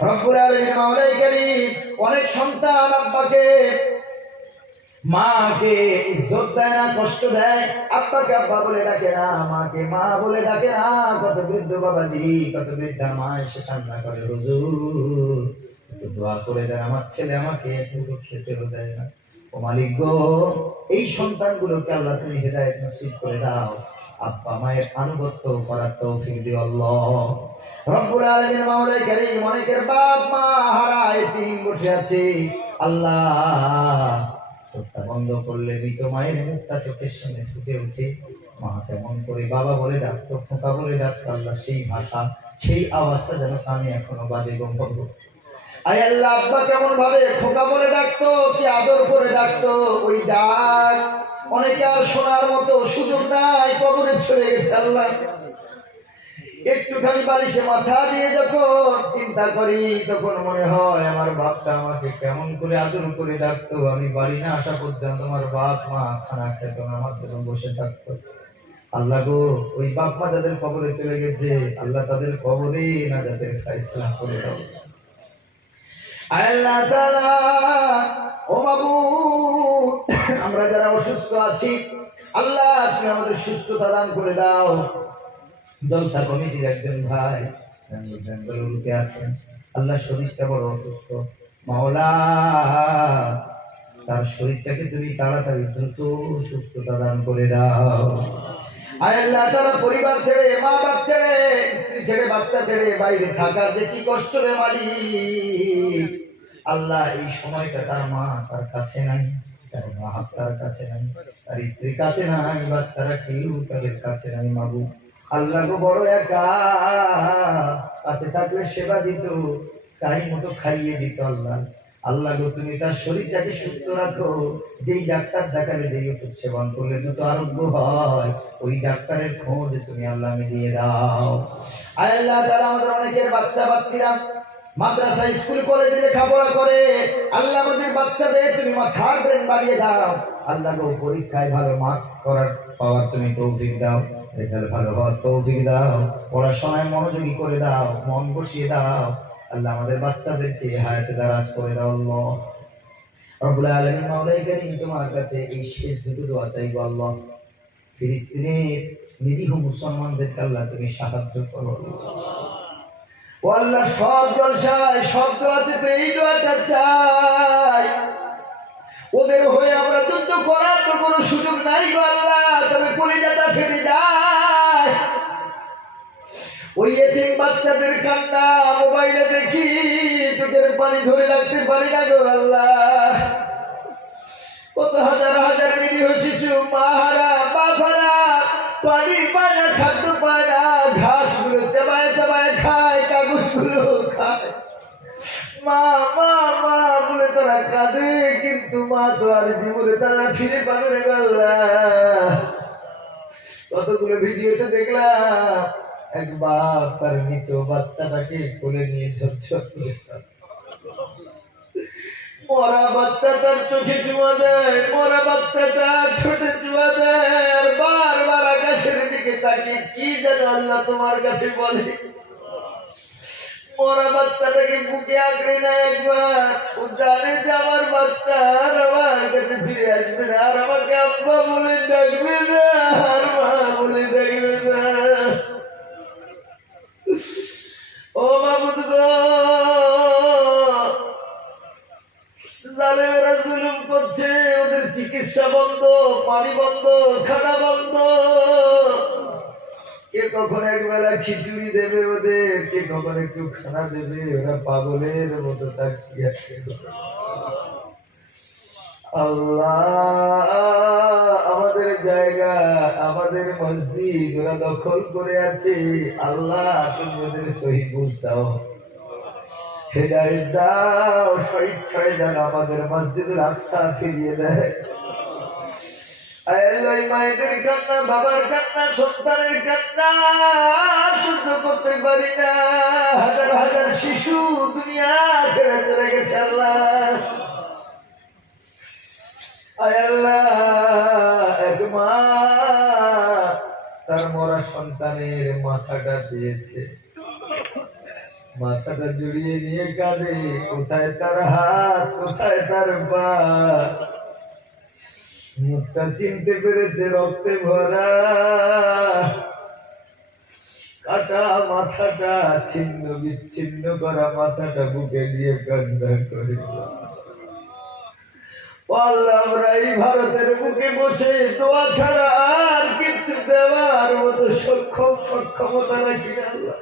রব্বুল আলামিন। মাওলাই কারীম, অনেক সন্তান আব্বাকে মাকে ইজ্জত দেয় না, কষ্ট দেয়, আব্বাকে আব্বা বলে ডাকে না, মাকে মা বলে ডাকে না। কত বৃদ্ধ বাবাজি, কত বৃদ্ধা মা এসে কান্না করে, হুজুর একটু দোয়া করে দেন, আমার ছেলে আমাকে একটু খেতেও দেয় না। ও মালিক গো, এই সন্তানগুলোকে আল্লাহ তুমি হেদায়েত নসিব করে দাও, আব্বা মায়ের আনুগত্য করার তৌফিক দিও আল্লাহ রব্বুল আলামিন। মাওলাই কারীম, অনেকের বাপ মা হারা এতিম বসে আছে আল্লাহ, চোখটা বন্ধ করলে মৃত মায়ের মুখটা চোখের সামনে ফুটে ওঠে, মা কেমন করে বাবা বলে ডাকতো, খোকা বলে ডাকতো আল্লাহ, সেই ভাষা, সেই আওয়াজটা যেন কানে এখনো বাজে গো। আয় আল্লাহ, আব্বা কেমন ভাবে খোকা বলে ডাকতো, কি আদর করে ডাকতো, ওই ডাক অনেকে আর শোনার মতো সুযোগ নাই, কবরে চলে গেছে আল্লাহ। একটুখানি বালিশে মাথা দিয়ে যখন চিন্তা করি, তখন মনে হয় আমার বাপটা আমাকে কেমন করে আদর করে ডাকতো, আমি বাড়ি না আসা পর্যন্ত আমার বাপ মা খানা খেত না, আমার জন্য বসে থাকতো আল্লাহ গো। ওই বাপ মা যাদের কবরে চলে গেছে আল্লাহ, তাদের কবরে নাজাতের ফয়সালা করে দাও আল্লাহ তাআলা। ও মাবুদ, আমরা যারা অসুস্থ আছি আল্লাহ, তুমি আমাদের সুস্থতা দান করে দাও। জলসা কমিটির একজন ভাই বেঙ্গালুরুতে আছেন আল্লাহ, শরীরটা বড় অসুস্থ, মাওলা তার শরীরটাকে তুমি তাড়াতাড়ি দ্রুত সুস্থতা দান করে দাও আয় আল্লাহ। তারা পরিবার ছেড়ে, মা বাপ ছেড়ে, স্ত্রী ছেড়ে, বাচ্চা ছেড়ে বাইরে থাকার যে কি কষ্ট রে মালিক আল্লাহ, এই সময়টা তার মা তার কাছে নাই, তার মা তার কাছে নাই, তার স্ত্রীর কাছে নাই, বাচ্চারা কেউ তাদের কাছে নাই মাবুদ আল্লাহ গো, বড় একা, কাছে থাকলে সেবা দিত, টাইম মতো খাইয়ে দিত আল্লাহ। আল্লাহ গো, তুমি তার শরীরটাকে সুস্থ রাখো, যেই ডাক্তার দেখালে, যেই ওষুধ সেবন করলে দ্রুত আরোগ্য হয়, ওই ডাক্তারের খোঁজ তুমি আল্লাহ মিলিয়ে দাও আয় আল্লাহ। তারা আমাদের অনেকের বাচ্চা বাচ্চিরা মাদ্রাসা, স্কুল, কলেজে লেখাপড়া করে আল্লাহ, আমাদের বাচ্চাদের তুমি মাথার ব্রেন বাড়িয়ে দাও আল্লাহ গো, পরীক্ষায় ভালো মার্কস করার পাওয়ার তুমি তৌফিক দাও, রেজাল্ট ভালো হওয়ার তৌফিক দাও, পড়াশোনায় মনোযোগী করে দাও, মন বসিয়ে দাও আল্লাহ, আমাদের বাচ্চাদেরকে হায়াতে দারাজ করে দাও আল্লাহ রব্বুল আলামিন। মাওলাই কারীম, তোমার কাছে এই শেষ দুটো দোয়া চাইবো আল্লাহ, ফিলিস্তিনের নিরীহ মুসলমানদেরকে আল্লাহ তুমি সাহায্য করো ও আল্লাহ। সব জলসায়, সব দোয়াতে তো এই দোয়াটা চাই, ওদের হয়ে আমরা যুদ্ধ করার তো কোনো সুযোগ নাই গো আল্লাহ, তবে কলিজাটা ফেটে যায় ওই এতিম বাচ্চাদের কান্না, মোবাইলে দেখি, চোখের পানি ধরে রাখতে পারি না গো আল্লাহ। কত হাজার হাজার নিরীহ শিশু, মাহারা, বাবারা পানি পায় না, খাদ্য পায় না, ঘাসগুলো চাবায় চাবায় খায়, কাগজগুলো খায়, মা মা মা বলে তারা ওরা কাঁদে, কিন্তু মা তো আর জীবনে তারা ফিরে পাবে রে আল্লাহ। কতগুলো ভিডিওতে দেখলাম এক বাপ তার মৃত বাচ্চাটাকে কোলে নিয়ে ঝরঝর করে মরা বাচ্চাটার চোখে চুমা দেয়, মরা বাচ্চাটা ঠোঁটে চুমা দেয়, আর বারবার আকাশের দিকে তাকিয়ে কি যেন আল্লাহ তোমার কাছে বলে। মরা বাচ্চাটাকে বুকে আঁকড়ে নেয় একবার, ও জানে যে আমার বাচ্চা আর আমার কাছে ফিরে আসবে না, আর আমাকে আব্বা বলে ডাকবে না, আর মা বলে ডাকবে না। ও মাবুদ গো, জালেমেরা জুলুম করছে, ওদের চিকিৎসা বন্ধ, পানি বন্ধ, খানা বন্ধ। কে কখন একবেলা খিচুড়ি দেবে ওদের, কে কখন একটু খানা দেবে, ওরা পাগলের মতো তাকিয়ে আছে। আল্লাহ, আমাদের জায়গা, আমাদের মসজিদ ওরা দখল করে আছে। আল্লাহ, তুমি ওদের সহি বুঝ দাও, হেদায়েত দাও, স্বেচ্ছায় যেন আমাদের মসজিদুল আকসা ফিরিয়ে দেয়। মায়েদের কান্না, বাবার কান্না, সন্তানের কান্না সহ্য করতে পারি না। হাজার হাজার শিশু দুনিয়া ছেড়ে চলে গেছে আল্লাহ। আয় আল্লাহ, এক মা তার মরা সন্তানের মাথাটা পেয়েছে, মাথাটা জড়িয়ে নিয়ে কাঁদে। কোথায় তার হাত, কোথায় তার পা, মুখটা চিনতে পেরেছে রক্তে ভরা, কাটা মাথাটা, ছিন্ন বিচ্ছিন্ন করা মাথাটা বুকে দিয়ে কান্না করে। আমরা এই ভারতের বুকে বসে দোয়া ছাড়া আর কিছু দেওয়ার মতো সক্ষমতা রাখি না আল্লাহ।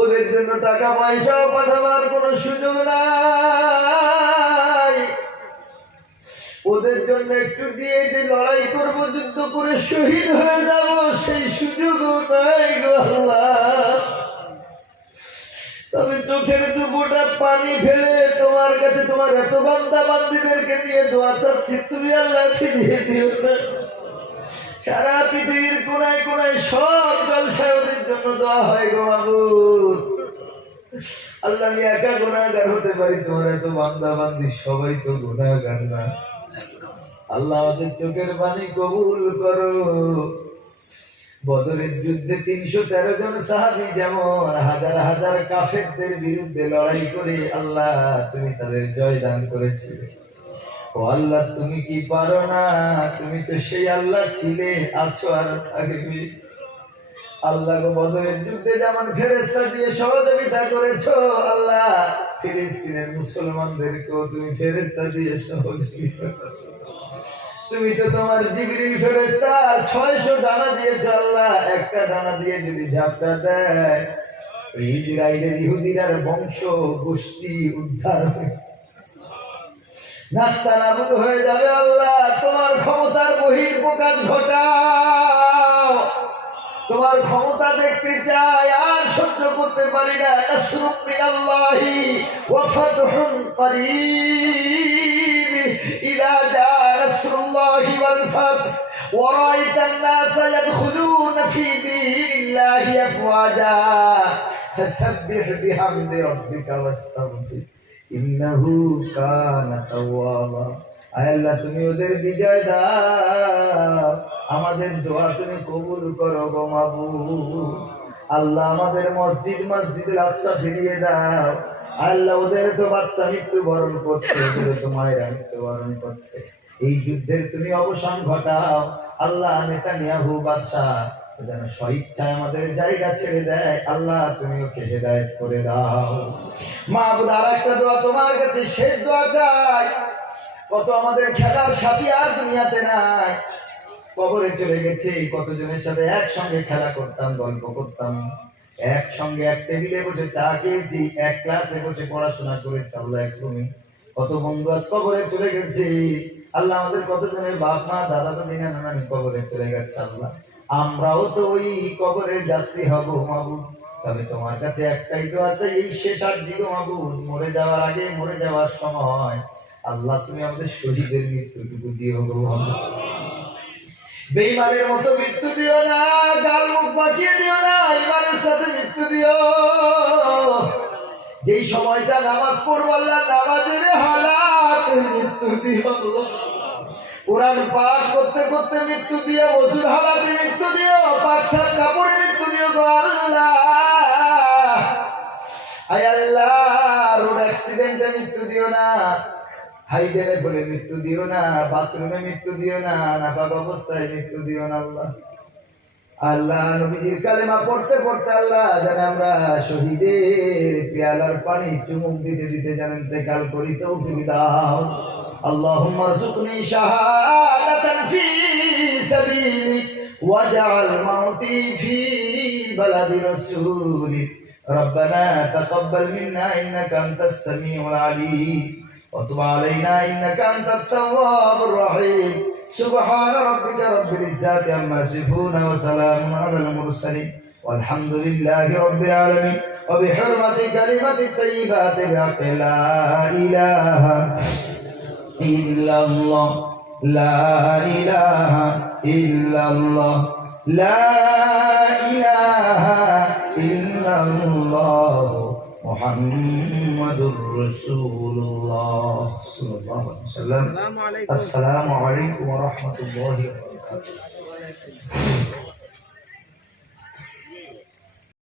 ওদের জন্য টাকা পয়সাও পাঠাবার কোনো সুযোগ নাই, ওদের জন্য একটু দিয়ে যে লড়াই করবো, যুদ্ধ করে শহীদ হয়ে যাব, সেই সুযোগও নাই গো আল্লাহ। তবে চোখের দুপোটা পানি ফেলে তোমার কাছে তোমার এত বান্দা বান্দীদেরকে নিয়ে দোয়া চাচ্ছি, তুমি আল্লাহ ফিরিয়ে দিও না। সারা পৃথিবীর কোনায় কোনায় সব জলসায় ওদের জন্য দোয়া হয় গো মাবুদ। আল্লাহ, আমি একা গুনাহগার হতে পারি, তোমার এত বান্দা বান্দি সবাই তো গুনাহগার না। আল্লাহ, ওদের চোখের পানি কবুল করো। বদরের যুদ্ধে 313 জন সাহাবী যেমন হাজার হাজার কাফেরদের বিরুদ্ধে লড়াই করে আল্লাহ তুমি তাদের জয় দান করেছিলে। ও আল্লাহ, তুমি কি পারো না? তুমি তো সেই আল্লাহ ছিলে, আছো আর থাকবে। আল্লাহ গো, বদরের যুদ্ধে যেমন ফেরেশতা দিয়ে সহযোগিতা করেছো, আল্লাহ ফিলিস্তিনের মুসলমানদেরকেও তুমি ফেরেশতা দিয়ে সহযোগিতা করো। তুমি তো তোমার জিবরিল ফেরেশতা 600 ডানা দিয়েছো আল্লাহ। একটা ডানা দিয়ে যদি ঝাপটা দেয়, ইসরায়েলের ইহুদিদের বংশ গোষ্ঠী উদ্ধার হবে, নাস্তানাবুদ হয়ে যাবে। আল্লাহ, তোমার ক্ষমতার বহিঃপ্রকাশ ঘটাও, তোমার ক্ষমতা দেখতে চাই, আর সহ্য করতে পারি না। নাসরুম মিনাল্লাহি ওয়া ফাতহুন করিব, ইযা জা নাসরুল্লাহি ওয়াল ফাত ওয়া রাআইতান নাসা ইয়াদখুলুনা ফি দীনিল্লাহি আফওয়াজা ফাসাব্বিহ বিহামদি রাব্বিকা ওয়াস্তাগফির ইন্নাহু কানা তাওয়াবা। আয় আল্লাহ, তুমি ওদের বিজয় দাও, আমাদের দোয়া তুমি কবুল করো গো মাবুদ। আল্লাহ, আমাদের মসজিদুল আকসা ফিরিয়ে দাও। আল্লাহ, ওদের তো বাচ্চা মৃত্যুবরণ করছে, ওদের তো মায়েরা মৃত্যুবরণ করছে। এই যুদ্ধের তুমি অবসান ঘটাও আল্লাহ। নেতানিয়াহু বাদশাহ যেন স্বইচ্ছায় আমাদের জায়গা ছেড়ে দেয়, আল্লাহ তুমি ওকে হেদায়েত করে দাও মাবুদ। আর একটা দোয়া তোমার কাছে, শেষ দোয়া চাই। কত আমাদের খেলার সাথী আর দুনিয়াতে নাই, কবরে চলে গেছে। কতজনের সাথে একসঙ্গে খেলা করতাম, গল্প করতাম, একসঙ্গে এক টেবিলে বসে চা খেয়েছি, এক ক্লাসে বসে পড়াশোনা করেছি। আল্লাহ, একদমই কত বন্ধু আজ কবরে চলে গেছে। আল্লাহ, আমাদের কতজনের বাপ মা দাদা দাদি নানা নানি কবরে চলে গেছে। আল্লাহ, আমরাও তো ওই কবরের যাত্রী হব মাবুদ। তবে তোমার কাছে একটাই তো আছে, এই শেষ আর দিগো মাবুদ, মরে যাওয়ার আগে, মরে যাওয়ার সময় আল্লাহ তুমি আমাদের শহীদের মৃত্যুটুকু দিও গো। বেঈমানের মতো মৃত্যু দিও না, গাল মুখ বাঁকিয়ে দিও না, ইমানের সাথে মৃত্যু দিও। যেই সময়টা নামাজ পড়বো আল্লাহ নামাজের হালাতে মৃত্যু দিও। কোরআন পাঠ করতে করতে মৃত্যু দিও, ওযুর হালাতে মৃত্যু দিও, পাকসার কাপড়ে মৃত্যু দিও গো আল্লাহ। আয় আল্লাহ, রোড অ্যাক্সিডেন্টে মৃত্যু দিও না, হাইডেনে বলে মৃত্যু দিও না, বাথরুমে মৃত্যু দিও না, নাপাক অবস্থায় মৃত্যু দিও না আল্লাহ। আল্লাহ নবীজির কালেমা পড়তে পড়তে আল্লাহ যেন আমরা শহীদের পেয়ালার পানি চুমুক দিতে দিতে যেন ইন্তেকাল করি, তৌফিক দাও। اللهم ارزقني شهادة في سبيلك واجعل موتي في بلد رسولك. ربنا تقبل منا إنك أنت السميع العليم وتب علينا إنك أنت التواب الرحيم. سبحان ربك رب العزة عما يصفون وسلام على المرسلين والحمد لله رب العالمين. وبحرمة كلمة الطيبات بحق لا إله إلا الله لا إله إلا الله لا إله إلا الله محمد رسول الله صلى الله عليه وسلم. السلام عليكم ورحمة الله وبركاته.